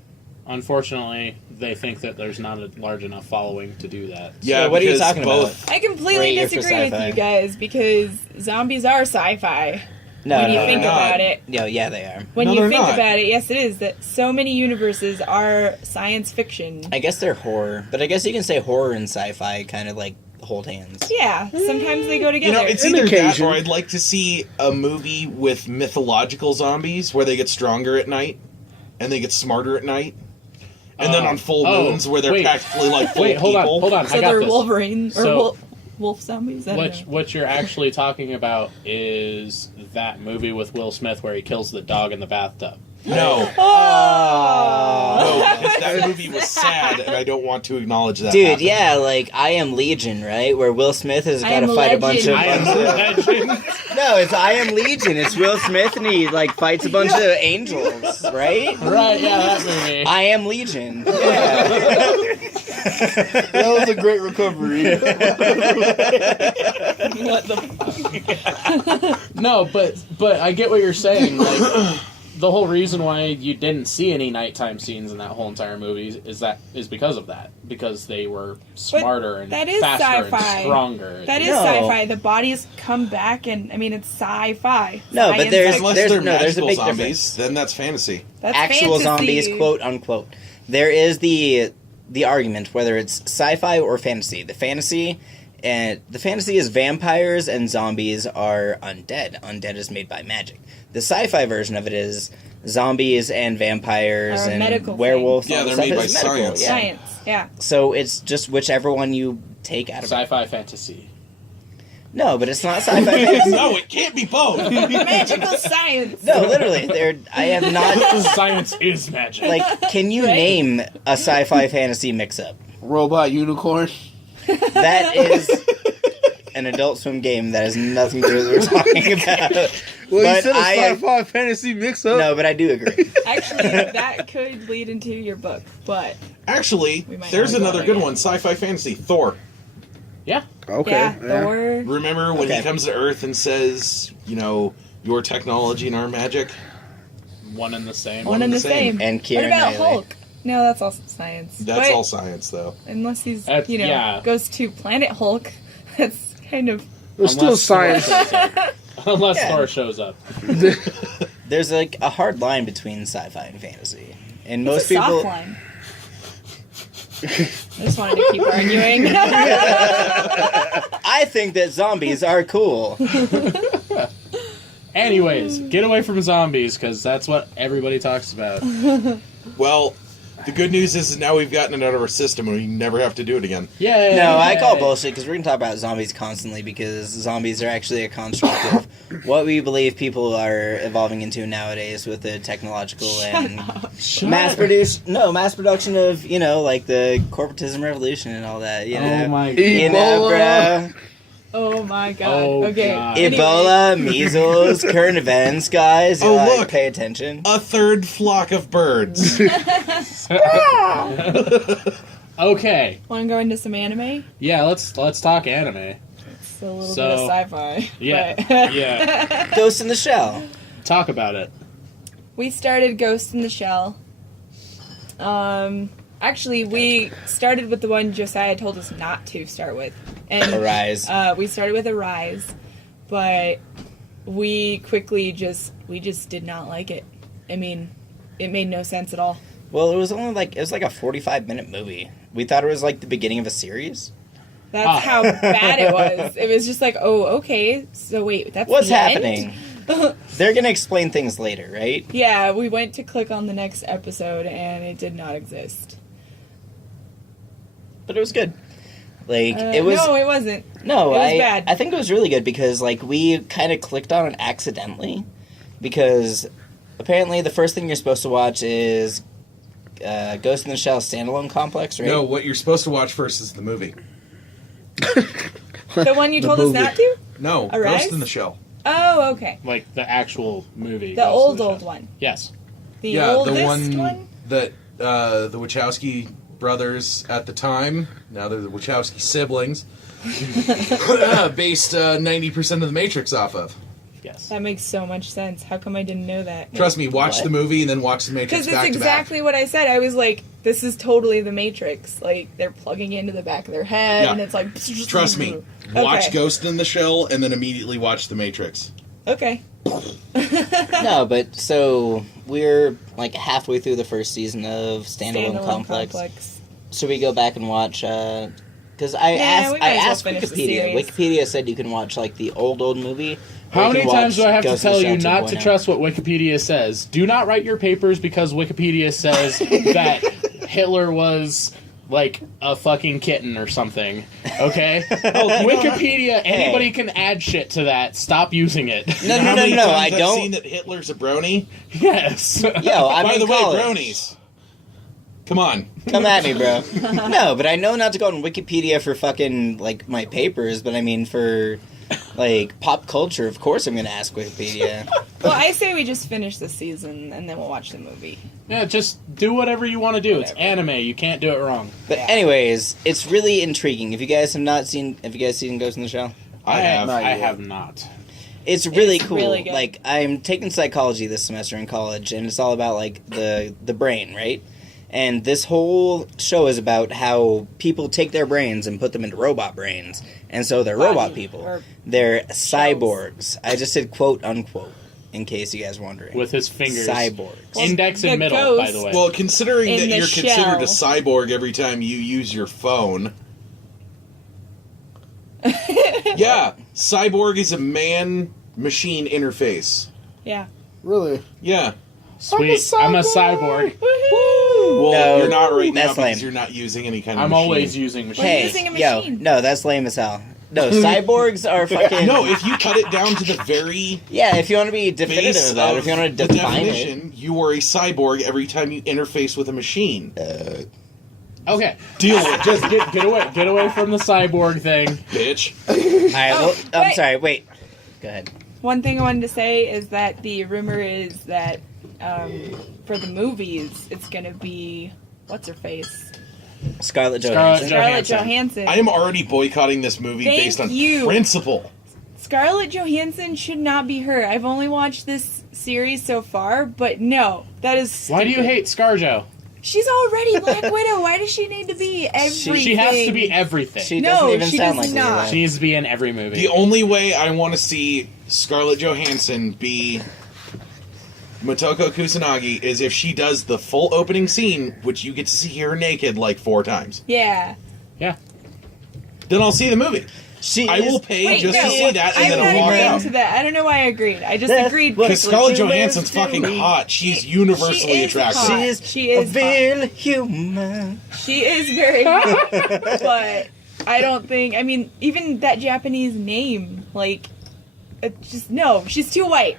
Unfortunately, they think that there's not a large enough following to do that. Yeah, So what are you because talking both, about? I completely Great year for disagree with sci-fi. you guys because zombies are sci-fi. No, when you no, think no. about it. Yeah, they are. When No, you they're think not. about it, yes, it is. That so many universes are science fiction. I guess they're horror, but I guess you can say horror and sci-fi kind of like hold hands. Yeah, sometimes they go you together. know, it's An either that occasion. or I'd like to see a movie with mythological zombies where they get stronger at night and they get smarter at night. And then on full moons where they're wait. practically like full Wait, hold people. on. so I got they're this. Wolverine or So- wolf zombies. I don't know. What you're actually talking about is that movie with Will Smith where he kills the dog in the bathtub. No. Oh! No, because that movie was sad and I don't want to acknowledge that. Dude, happened. yeah, like I Am Legion, right? Where Will Smith has I got to Am fight a bunch of... Legend. I am legend. No, it's I Am Legion. It's Will Smith and he like fights a bunch of angels, right? Right, yeah, that movie. I Am Legion. Yeah. That was a great recovery. What the fuck? No, but I get what you're saying. Like, the whole reason why you didn't see any nighttime scenes in that whole entire movie is because of that. Because they were smarter and that is faster sci-fi. and stronger. That is No. sci-fi. The bodies come back, and I mean it's sci-fi. No, but Science there's- fiction. Unless there's they're a magical big zombies, difference. then that's fantasy. That's Actual fantasy. zombies, quote unquote. There is the argument whether it's sci-fi or fantasy. The fantasy is vampires and zombies are undead. Undead is made by magic. The sci-fi version of it is zombies and vampires Or a and medical werewolves. thing. all Yeah, the they're stuff made is by medical, science. yeah. Science. Yeah. So it's just whichever one you take out of it. Sci-fi fantasy. No, but it's not sci-fi fantasy. No, it can't be both. Magical science. No, literally, I have not. Science is magic. Like, can you Right. name a sci-fi fantasy mix-up? Robot unicorn. That is an Adult Swim game that has nothing to do with what we're talking about. Well, But you said a I- sci-fi fantasy mix-up. No, but I do agree. Actually, that could lead into your book, but Actually, We might there's not go another there good yet. one, sci-fi fantasy, Thor. yeah. Okay. yeah, yeah. Thor. Remember when Okay. he comes to Earth and says, your technology and our magic? One and the same. One and the same. same. And What Keira about Knightley. Hulk? No, that's all science. That's But all science, though. unless he's Yeah. goes to Planet Hulk. That's kind of There's still Unless Thor science. shows up. Unless Yeah. Thor shows up. There's like a hard line between sci-fi and fantasy, and most it's a people. soft line. I just wanted to keep arguing. I think that zombies are cool. Anyways, get away from zombies because that's what everybody talks about. Well, The good news is now we've gotten it out of our system and we never have to do it again. Yeah. No, I call bullshit because we're going to talk about zombies constantly because zombies are actually a construct of what we believe people are evolving into nowadays with the technological and mass production of, like the corporatism revolution and all that, Oh my god. You know, bro. Oh my god. Oh, Okay. God. Anyway. Ebola, measles, current events, guys. Oh, look. Pay attention. A third flock of birds. Okay. Want to go into some anime? Yeah, let's talk anime. It's a little bit of sci-fi. Yeah. but- Yeah. Ghost in the Shell. Talk about it. We started Ghost in the Shell. Actually, we started with the one Josiah told us not to start with. And Arise. we started with Arise, but we quickly just did not like it. I mean, it made no sense at all. Well, it was like a 45-minute movie. We thought it was like the beginning of a series. That's how bad it was. It was just like, oh, okay, so wait, that's What's the happening? end? They're gonna explain things later, right? Yeah, we went to click on the next episode, and it did not exist. But it was good. Like it was. No, it wasn't. No, it was bad. I think it was really good because like we kind of clicked on it accidentally, because apparently the first thing you're supposed to watch is Ghost in the Shell standalone complex, right? No, what you're supposed to watch first is the movie. The one you The told us movie. not to? No, Arise? Ghost in the Shell. Oh, okay. Like the actual movie. The Ghost in the old Shell. one. Yes. The oldest one? that the Wachowski brothers at the time, now they're the Wachowski siblings, based 90% of The Matrix off of. Yes. That makes so much sense. How come I didn't know that? Trust me, watch What? the movie and then watch The Matrix Because it's back to back. exactly what I said. I was like, this is totally the Matrix. Like, they're plugging into the back of their head, Yeah. and it's like... Trust me, Okay. watch Ghost in the Shell and then immediately watch The Matrix. Okay. No, but so we're like halfway through the first season of Standalone Complex. Should we go back and watch? Because I Yeah, we might as well asked finish the Wikipedia. series. Wikipedia said you can watch like the old movie. or How you many can times watch do I have to Ghost in tell the you Shell not to 2.0. trust what Wikipedia says? Do not write your papers because Wikipedia says that Hitler was like a fucking kitten or something. Okay? Wikipedia, anybody can add shit to that. Stop using it. No, How many times I I've don't. seen that Hitler's a brony? Yes. Yo, I'm By in the way, college. bronies. Come on. Come at me, bro. No, but I know not to go on Wikipedia for fucking like my papers, but I mean for like pop culture, of course I'm gonna ask Wikipedia. Well, I say we just finish the season, and then we'll watch the movie. Yeah, just do whatever you want to do. It's Whatever. anime. You can't do it wrong. But anyways, it's really intriguing. If you guys have not seen, have you guys seen Ghost in the Shell? I have. I have not. It's really It's cool. really good. Like I'm taking psychology this semester in college, and it's all about like the brain, right? And this whole show is about how people take their brains and put them into robot brains, and so they're robot people. or They're cyborgs. I just said quote unquote, in case you guys were wondering. With his fingers. Cyborgs. Index the and middle, by the ghost- way. Well, considering In that the you're considered a shell. cyborg every time you use your phone. Yeah, cyborg is a man-machine interface. Yeah. Really? Yeah. Sweet. I'm a cyborg. Well, No, you're not right now that's because lame. you're not using any kind of I'm machine. always using machines. Hey, using a yo, machine. no, that's lame as hell. No, cyborgs are fucking. No, if you cut it down to the very Yeah, if you want to be definitive base about it, of if you want the to define it. definition, you are a cyborg every time you interface with a machine. Okay. Deal with it, Just get away from the cyborg thing. bitch. Alright, well, I'm wait. sorry, wait. Go ahead. One thing I wanted to say is that the rumor is that for the movies, it's going to be... What's her face? Scarlett Scarlett Johansson. Scarlett Johansson. Johansson. I am already boycotting this movie Thank based on you. principle. Scarlett Johansson should not be her. I've only watched this series so far, but no, that is Why do you stupid. hate ScarJo? She's already Black Widow. Why does she need to be everything? She has to be everything. She No, doesn't even she sound does like not. Lila. She needs to be in every movie. The only way I want to see Scarlett Johansson be Motoko Kusanagi is if she does the full opening scene, which you get to see her naked like 4 times. Yeah. Yeah. Then I'll see the movie. I will pay just to see that, and I'm then not I'll walk agreeing out. to that. I don't know why I agreed. I just That's agreed what- Because quickly. Scarlett you Johansson's live fucking to- hot. She's universally She is attractive. hot. She is real human. She is very hot. But I don't think, I mean, even that Japanese name, like, it just, no, she's too white.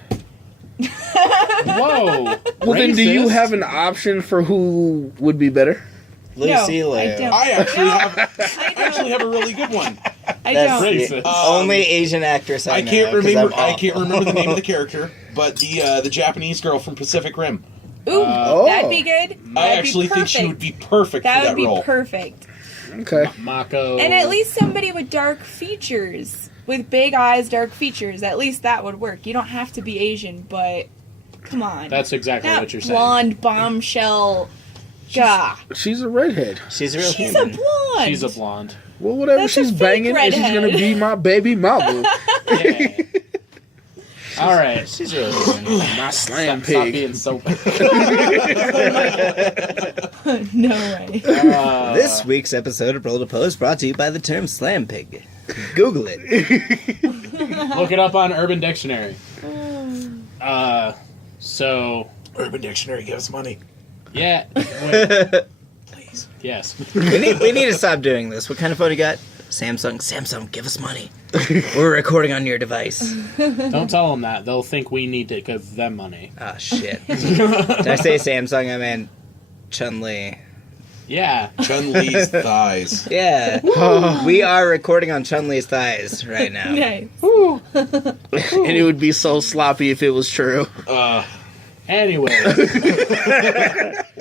Whoa. Well, then, do you Racist. have an option for who would be better? Lucy No, I Liu. don't. I I actually have a really good one. I That's don't. Racist. the only Asian actress I know. can't 'cause remember. I'm I can't awful. remember the name of the character, but the Japanese girl from Pacific Rim. Ooh, Oh. that'd be good. I That'd actually be think she perfect. would be perfect That for that would be role. perfect. Okay. Mako. And at least somebody with dark features. With big eyes, dark features. At least that would work. You don't have to be Asian, but come on. That's exactly Not what you're saying. blonde bombshell. Gah. She's a redhead. She's a real She's a human. blonde. She's a blonde. Well, whatever That's a she's fake banging, and she's redhead. gonna be my baby mama. Yeah. All right. She's a real human. My slam Stop pig. being so. No way. This week's episode of Roll2Pose brought to you by the term slam pig. Google it. Look it up on Urban Dictionary. So Urban Dictionary, give us money. yeah. Wait. Please. Yes. We need to stop doing this. What kind of phone you got? Samsung, give us money. We're recording on your device. Don't tell them that. They'll think we need to give them money. Ah, shit. Did I say Samsung? I meant Chun-Li. Yeah. Chun-Li's thighs. Yeah. We are recording on Chun-Li's thighs right now. Nice. And it would be so sloppy if it was true. Anyway.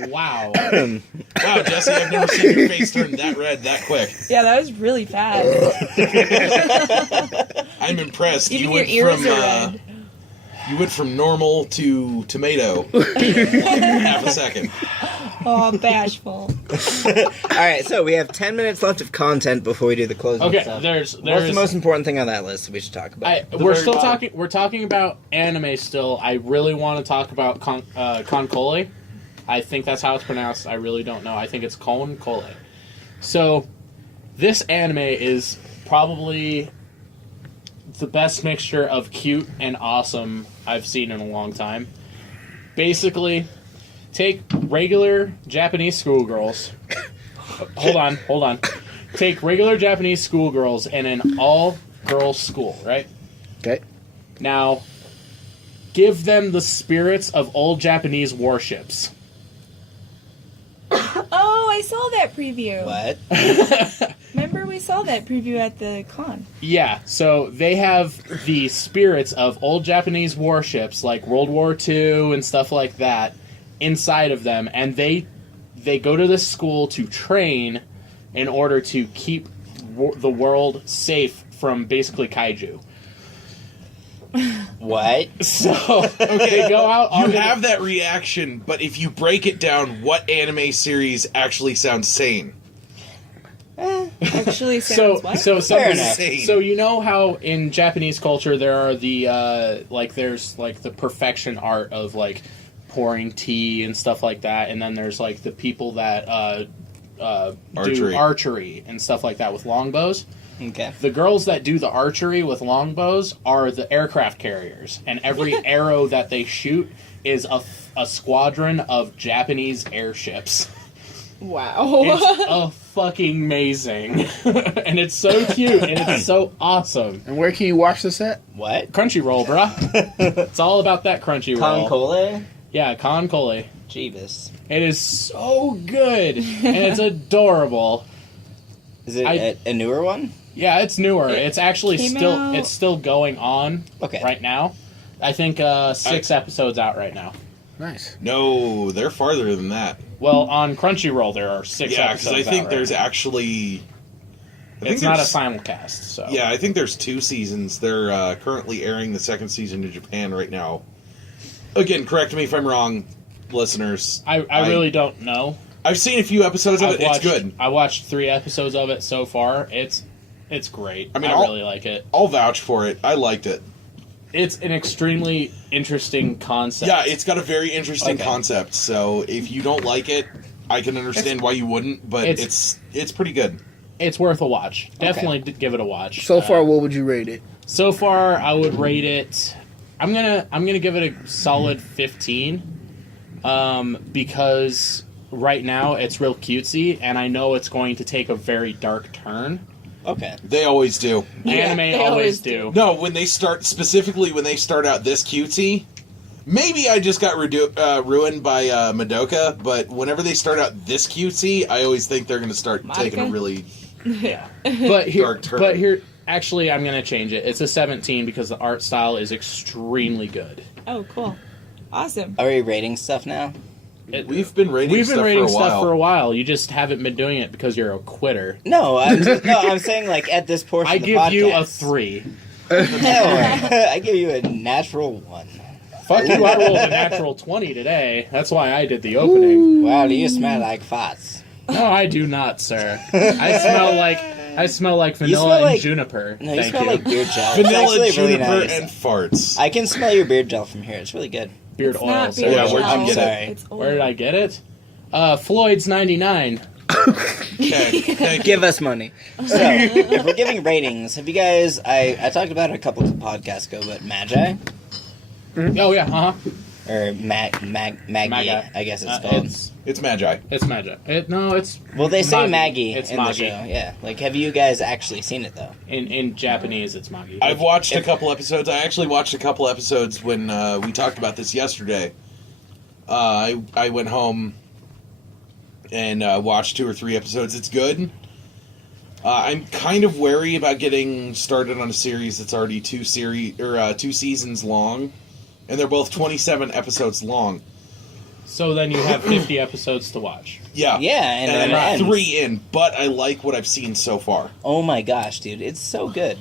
Wow. Wow, Jesse, I've never seen your face turn that red that quick. Yeah, that was really fast. I'm impressed. Even you your went ears from are red. you went from normal to tomato in half a second. Oh, bashful. Alright, so we have 10 minutes left of content before we do the closing Okay. stuff. There's. What's the most important thing on that list that we should talk about? We're very still bottom. talking. We're talking about anime still. I really want to talk about Konkole. I think that's how it's pronounced. I really don't know. I think it's Konkole. So, this anime is probably the best mixture of cute and awesome I've seen in a long time. Basically, take regular Japanese schoolgirls. Hold on. Take regular Japanese schoolgirls in an all-girls school, right? Okay. Now, give them the spirits of old Japanese warships. Oh, I saw that preview. What? Remember we saw that preview at the con. Yeah, so they have the spirits of old Japanese warships like World War II and stuff like that inside of them, and they go to this school to train in order to keep the world safe from basically kaiju. What? So they go out You on have that reaction, but if you break it down, what anime series actually sounds sane? Actually sounds what? so Fair something- enough. so you know how in Japanese culture there are the there's like the perfection art of like pouring tea and stuff like that, and then there's like the people that do archery and stuff like that with longbows. Okay. The girls that do the archery with longbows are the aircraft carriers, and every arrow that they shoot is a squadron of Japanese airships. Wow. It's a fucking amazing, and it's so cute and it's so awesome. And where can you watch this at? What? Crunchyroll, bruh. It's all about that Crunchyroll. Konkole? Yeah, Konkole. Jeebus. It is so good and it's adorable. Is it a newer one? Yeah, it's newer. It's actually came still out- it's still going on Okay. right now. I think 6 episodes out right now. Nice. No, they're farther than that. Well, on Crunchyroll there are 6 Yeah, because episodes. I think out there's right now. actually. It's not a simulcast, so Yeah, I think there's 2 seasons. They're currently airing the 2nd season in Japan right now. Again, correct me if I'm wrong, listeners. I really don't know. I've seen a few episodes of it. It's good. I watched 3 episodes of it so far. It's great. I mean, I really like it. I'll vouch for it. I liked it. It's an extremely interesting concept. Yeah, it's got a very interesting Okay. concept. So if you don't like it, I can understand why you wouldn't. But it's pretty good. It's worth a watch. Definitely give it a watch. So far, what would you rate it? So far, I would rate it. I'm gonna give it a solid 15, because right now it's real cutesy, and I know it's going to take a very dark turn. Okay. They always do. Anime they always always do. No, when they start out this cutesy, maybe I just got ruined by Madoka, but whenever they start out this cutesy, I always think they're going to start taking a really But dark turn. But here, actually, I'm gonna change it. It's a 17 because the art style is extremely good. Oh, cool. Awesome. Are we rating stuff now? We've been rating stuff for a while. You just haven't been doing it because you're a quitter. No, I'm saying like at this portion I of the give podcast. you a 3. No, I give you a natural 1. Fuck you! I rolled a natural 20 today. That's why I did the opening. Wow, do you smell like farts? No, I do not, sir. I smell like vanilla smell like- and juniper. No, you Thank smell you. like beard gel. It's Vanilla, actually really juniper, nice. and farts. I can smell your beard gel from here. It's really good. Beard It's oil. not sir. beard Yeah, where'd you gel. get it? Sorry. It's oil. Where did I get it? Floyd's 99. Okay, thank you. Give us money. So, if we're giving ratings, have you guys... I talked about it a couple of podcasts ago, but Magi? Oh yeah, Or Maggie, Magi. I guess it's called. It's Magi. It's Magi. It's Well, they say Magi. Maggie It's in Magi. the show. Yeah. Like, have you guys actually seen it, though? in Japanese. It's Magi. I've watched a couple episodes. I actually watched a couple episodes when we talked about this yesterday. I went home and watched 2 or 3 episodes. It's good. I'm kind of wary about getting started on a series that's already 2 seasons long, and they're both 27 episodes long. So then you have 50 episodes to watch. Yeah, Yeah, and then it I'm ends. 3 in, but I like what I've seen so far. Oh my gosh, dude. It's so good.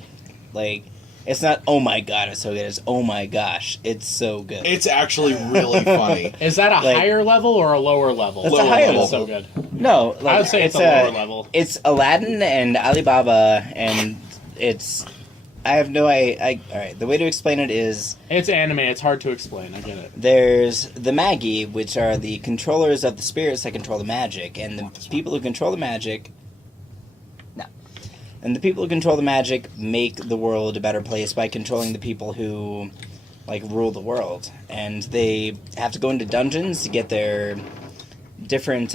Like, it's not, oh my god, it's so good. It's, oh my gosh, it's so good. It's actually really funny. Is that a Like- higher level or a lower level? It's a Lower higher level. It's so good. No, like, I would say it's a lower level. It's Aladdin and Alibaba, and it's... I have no... Alright, the way to explain it is... It's anime. It's hard to explain. I get it. There's the Magi, which are the controllers of the spirits that control the magic, and the people who control the magic... No. And the people who control the magic make the world a better place by controlling the people who, like, rule the world. And they have to go into dungeons to get their different,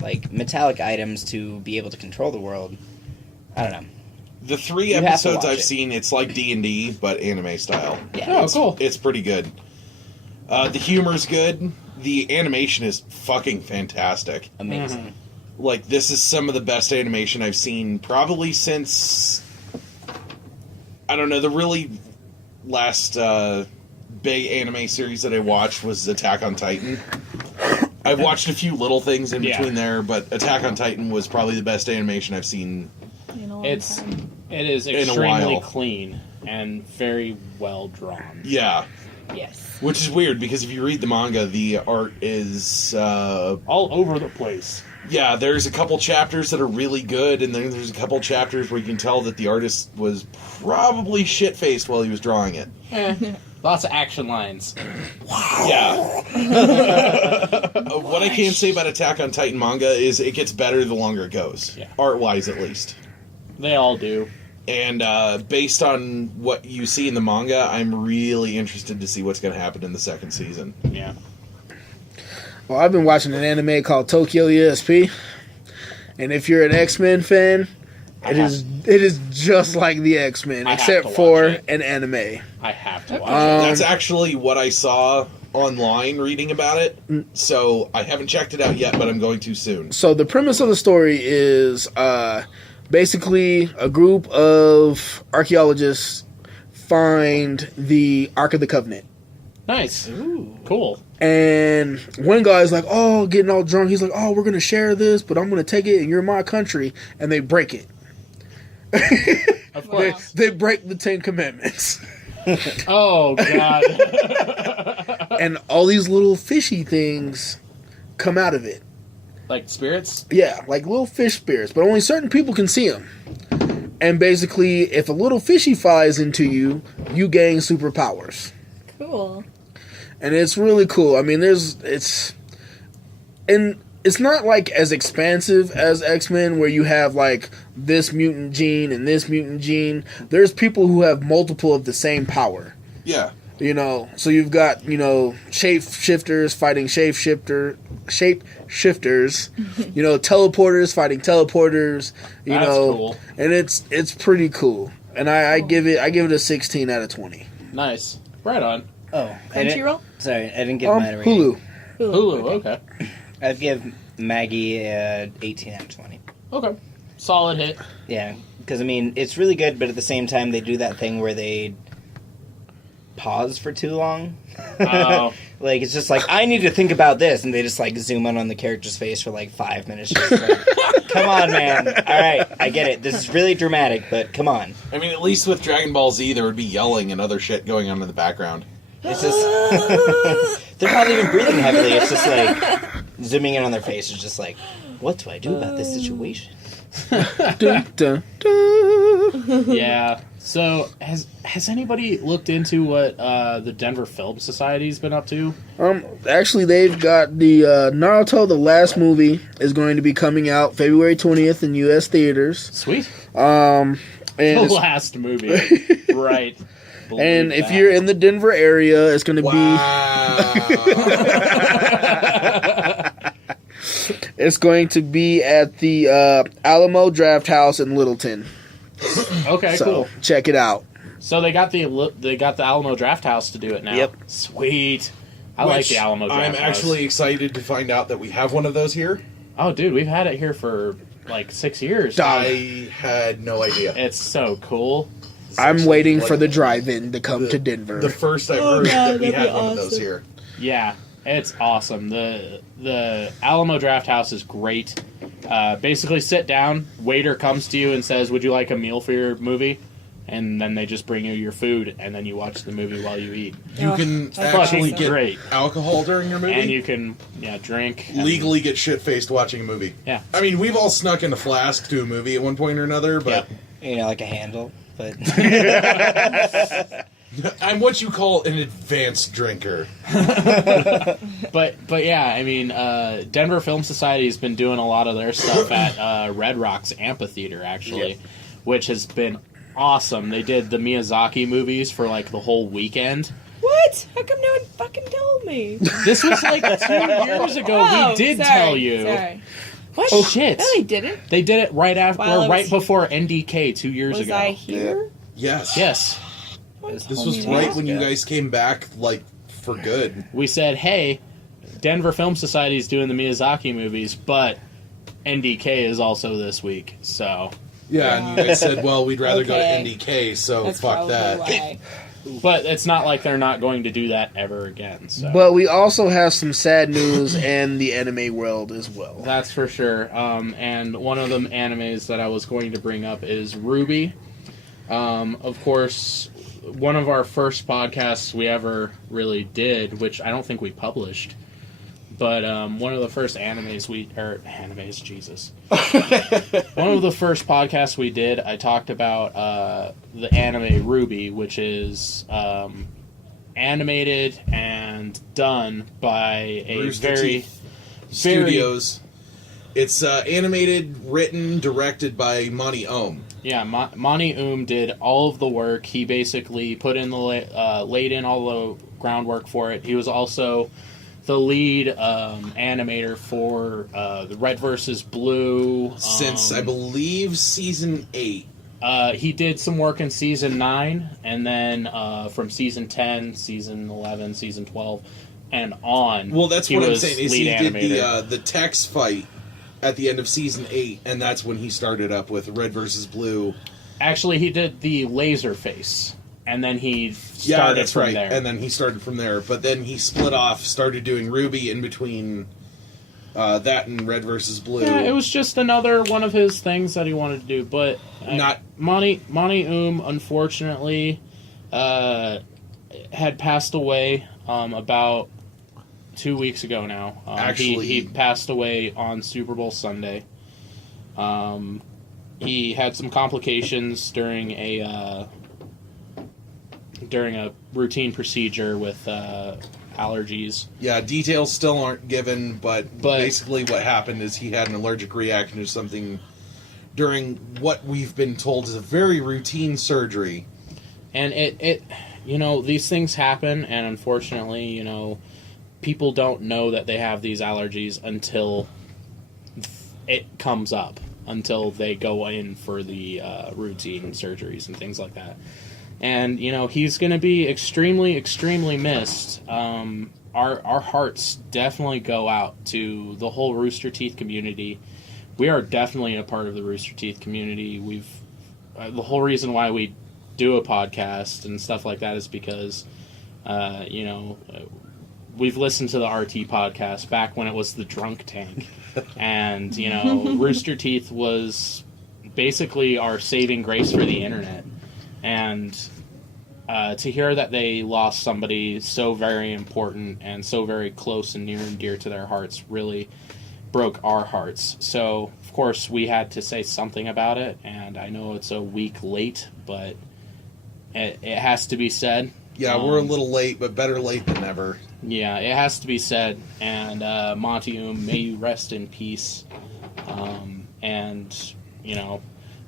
like, metallic items to be able to control the world. I don't know. The 3 You have to episodes watch I've it. seen, it's like D&D, but anime style. Yeah. Oh, cool. It's pretty good. The humor's good. The animation is fucking fantastic. Amazing. Like, this is some of the best animation I've seen probably since... I don't know, the really last big anime series that I watched was Attack on Titan. I've watched a few little things in between there, but Attack on Titan was probably the best animation I've seen. In a long It is In a extremely while. clean and very well drawn. Yeah. Yes. Which is weird, because if you read the manga, the art is... All over the place. yeah, there's a couple chapters that are really good, and then there's a couple chapters where you can tell that the artist was probably shit-faced while he was drawing it. Lots of action lines. Yeah. What I can say about Attack on Titan manga is it gets better the longer it goes. Yeah. Art-wise, at least. They all do. And based on what you see in the manga, I'm really interested to see what's going to happen in the second season. Yeah. Well, I've been watching an anime called Tokyo ESP, and if you're an X-Men fan, it is just like the X-Men, I have except to for watch it. an anime. I have to watch That's actually what I saw online reading about it. So I haven't checked it out yet, but I'm going to soon. So the premise of the story is basically a group of archaeologists find the Ark of the Covenant. it. Nice. Cool. And one guy's like, oh, getting all drunk. He's like, oh, we're going to share this, but I'm going to take it and you're my country. And they break it. Of course. They break the 10 Commandments. Oh, God. And all these little fishy things come out of it. Like spirits? Yeah, like little fish spirits, but only certain people can see them. And basically, if a little fishy flies into you, you gain superpowers. Cool. And it's really cool. I mean, and it's not like as expansive as X-Men where you have like this mutant gene and this mutant gene. There's people who have multiple of the same power. Yeah. You know, so you've got, you know, shapeshifters fighting shapeshifters, you know, teleporters fighting teleporters, you That's know, cool. and it's pretty cool. And I give it a 16 out of 20. Nice. Right on. Oh, I didn't, Crunchyroll? sorry, I didn't give mine a rating. Hulu. Hulu, okay. I'd give Maggie 18 out of 20. Okay. Solid hit. Yeah, because I mean, it's really good, but at the same time, they do that thing where they pause for too long. Oh. Like, it's just like, I need to think about this, and they just like zoom in on the character's face for like 5 minutes. Just like, come on, man. All right, I get it. This is really dramatic, but come on. I mean, at least with Dragon Ball Z, there would be yelling and other shit going on in the background. It's just they're not even breathing heavily. It's just like zooming in on their face is just like, what do I do about this situation? Dun, dun, dun. Yeah. So, has anybody looked into what the Denver Film Society's been up to? Actually, they've got the Naruto, the last movie, is going to be coming out February 20th in U.S. theaters. Sweet. And The it's- last movie. Right. Believe and if that. you're in the Denver area, it's going to Wow. it's going to be at the Alamo Draft House in Littleton. Okay, So cool. check it out. So they got the Alamo Draft House to do it now. Yep. Sweet. I like the Alamo Draft I'm House. actually excited to find out that we have one of those here. Oh, dude, we've had it here for like 6 years. I had no idea. It's so cool. I'm waiting for the drive-in to come to Denver. The first I've Oh, heard God, that we that'd had be one of those awesome. here. Yeah, it's awesome. The Alamo Draft House is great. Basically, sit down. Waiter comes to you and says, "Would you like a meal for your movie?" And then they just bring you your food, and then you watch the movie while you eat. You Oh, can that's actually fucking get great. alcohol during your movie. And you can, drink. and- legally get shit-faced watching a movie. Yeah. I mean, we've all snuck in a flask to a movie at one point or another, but You know, like a handle, but I'm what you call an advanced drinker. But yeah, I mean, Denver Film Society has been doing a lot of their stuff at Red Rocks Amphitheater, actually, which has been awesome. They did the Miyazaki movies for like the whole weekend. What? How come no one fucking told me? This was like 2 years ago. Oh, We did sorry, tell you. Sorry. What? Oh shit! No, they didn't. They did it right after, While I or right was- before NDK 2 years Was ago. I here? Yes. Yes, This was right when you guys came back, like, for good. we said, "Hey, Denver Film Society is doing the Miyazaki movies, but NDK is also this week." So, Yeah, and you guys said, well, we'd rather go to Okay. NDK, so That's fuck probably that. why. but it's not like they're not going to do that ever again. So. But we also have some sad news in the anime world as well. That's for sure. And one of them animes that I was going to bring up is Ruby. Of course, one of our first podcasts we ever really did, which I don't think we published, but one of the first Jesus. One of the first podcasts we did, I talked about the anime Ruby, which is animated and done by a Rooster very Teeth Studios. It's animated, written, directed by Monty Ohm. Yeah, Mani did all of the work. He basically put in laid in all the groundwork for it. He was also the lead animator for the Red vs. Blue. Since, I believe, season 8. He did some work in season 9, and then from season 10, season 11, season 12, and on. Well, that's he what I'm was saying. Is lead he did animator. the Tex fight at the end of season 8, and that's when he started up with Red vs. Blue. Actually, he did the laser face, and then he started Yeah, that's from right. there. And then he started from there. But then he split off, started doing Ruby in between that and Red vs. Blue. Yeah, it was just another one of his things that he wanted to do, but Monty unfortunately had passed away about 2 weeks ago now. Actually, he passed away on Super Bowl Sunday. He had some complications during a routine procedure with allergies. Yeah, details still aren't given, but basically what happened is he had an allergic reaction to something during what we've been told is a very routine surgery. And it these things happen, and unfortunately, people don't know that they have these allergies until it comes up, until they go in for the routine surgeries and things like that. And, he's going to be extremely, extremely missed. Our hearts definitely go out to the whole Rooster Teeth community. We are definitely a part of the Rooster Teeth community. The whole reason why we do a podcast and stuff like that is because, we've listened to the RT podcast back when it was the Drunk Tank. And, Rooster Teeth was basically our saving grace for the internet. And to hear that they lost somebody so very important and so very close and near and dear to their hearts really broke our hearts. So, of course, we had to say something about it. And I know it's a week late, but it has to be said. Yeah, we're a little late, but better late than never. Yeah, it has to be said. And Monty, may you rest in peace. And,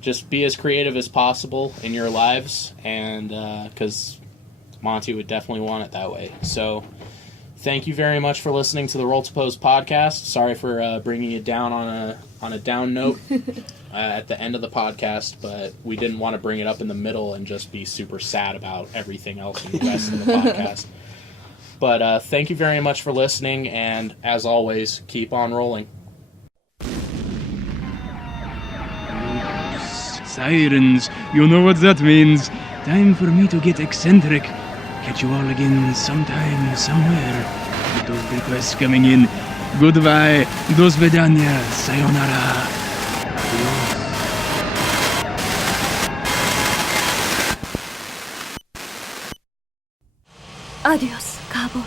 just be as creative as possible in your lives, and because Monty would definitely want it that way. So, thank you very much for listening to the Roll2Pose podcast. Sorry for bringing you down on a down note at the end of the podcast, but we didn't want to bring it up in the middle and just be super sad about everything else in the rest of the podcast. But thank you very much for listening, and as always, keep on rolling. Sirens, you know what that means. Time for me to get eccentric. Catch you all again sometime, somewhere. With those requests coming in. Goodbye, do svidania, sayonara. Adios, cowboy.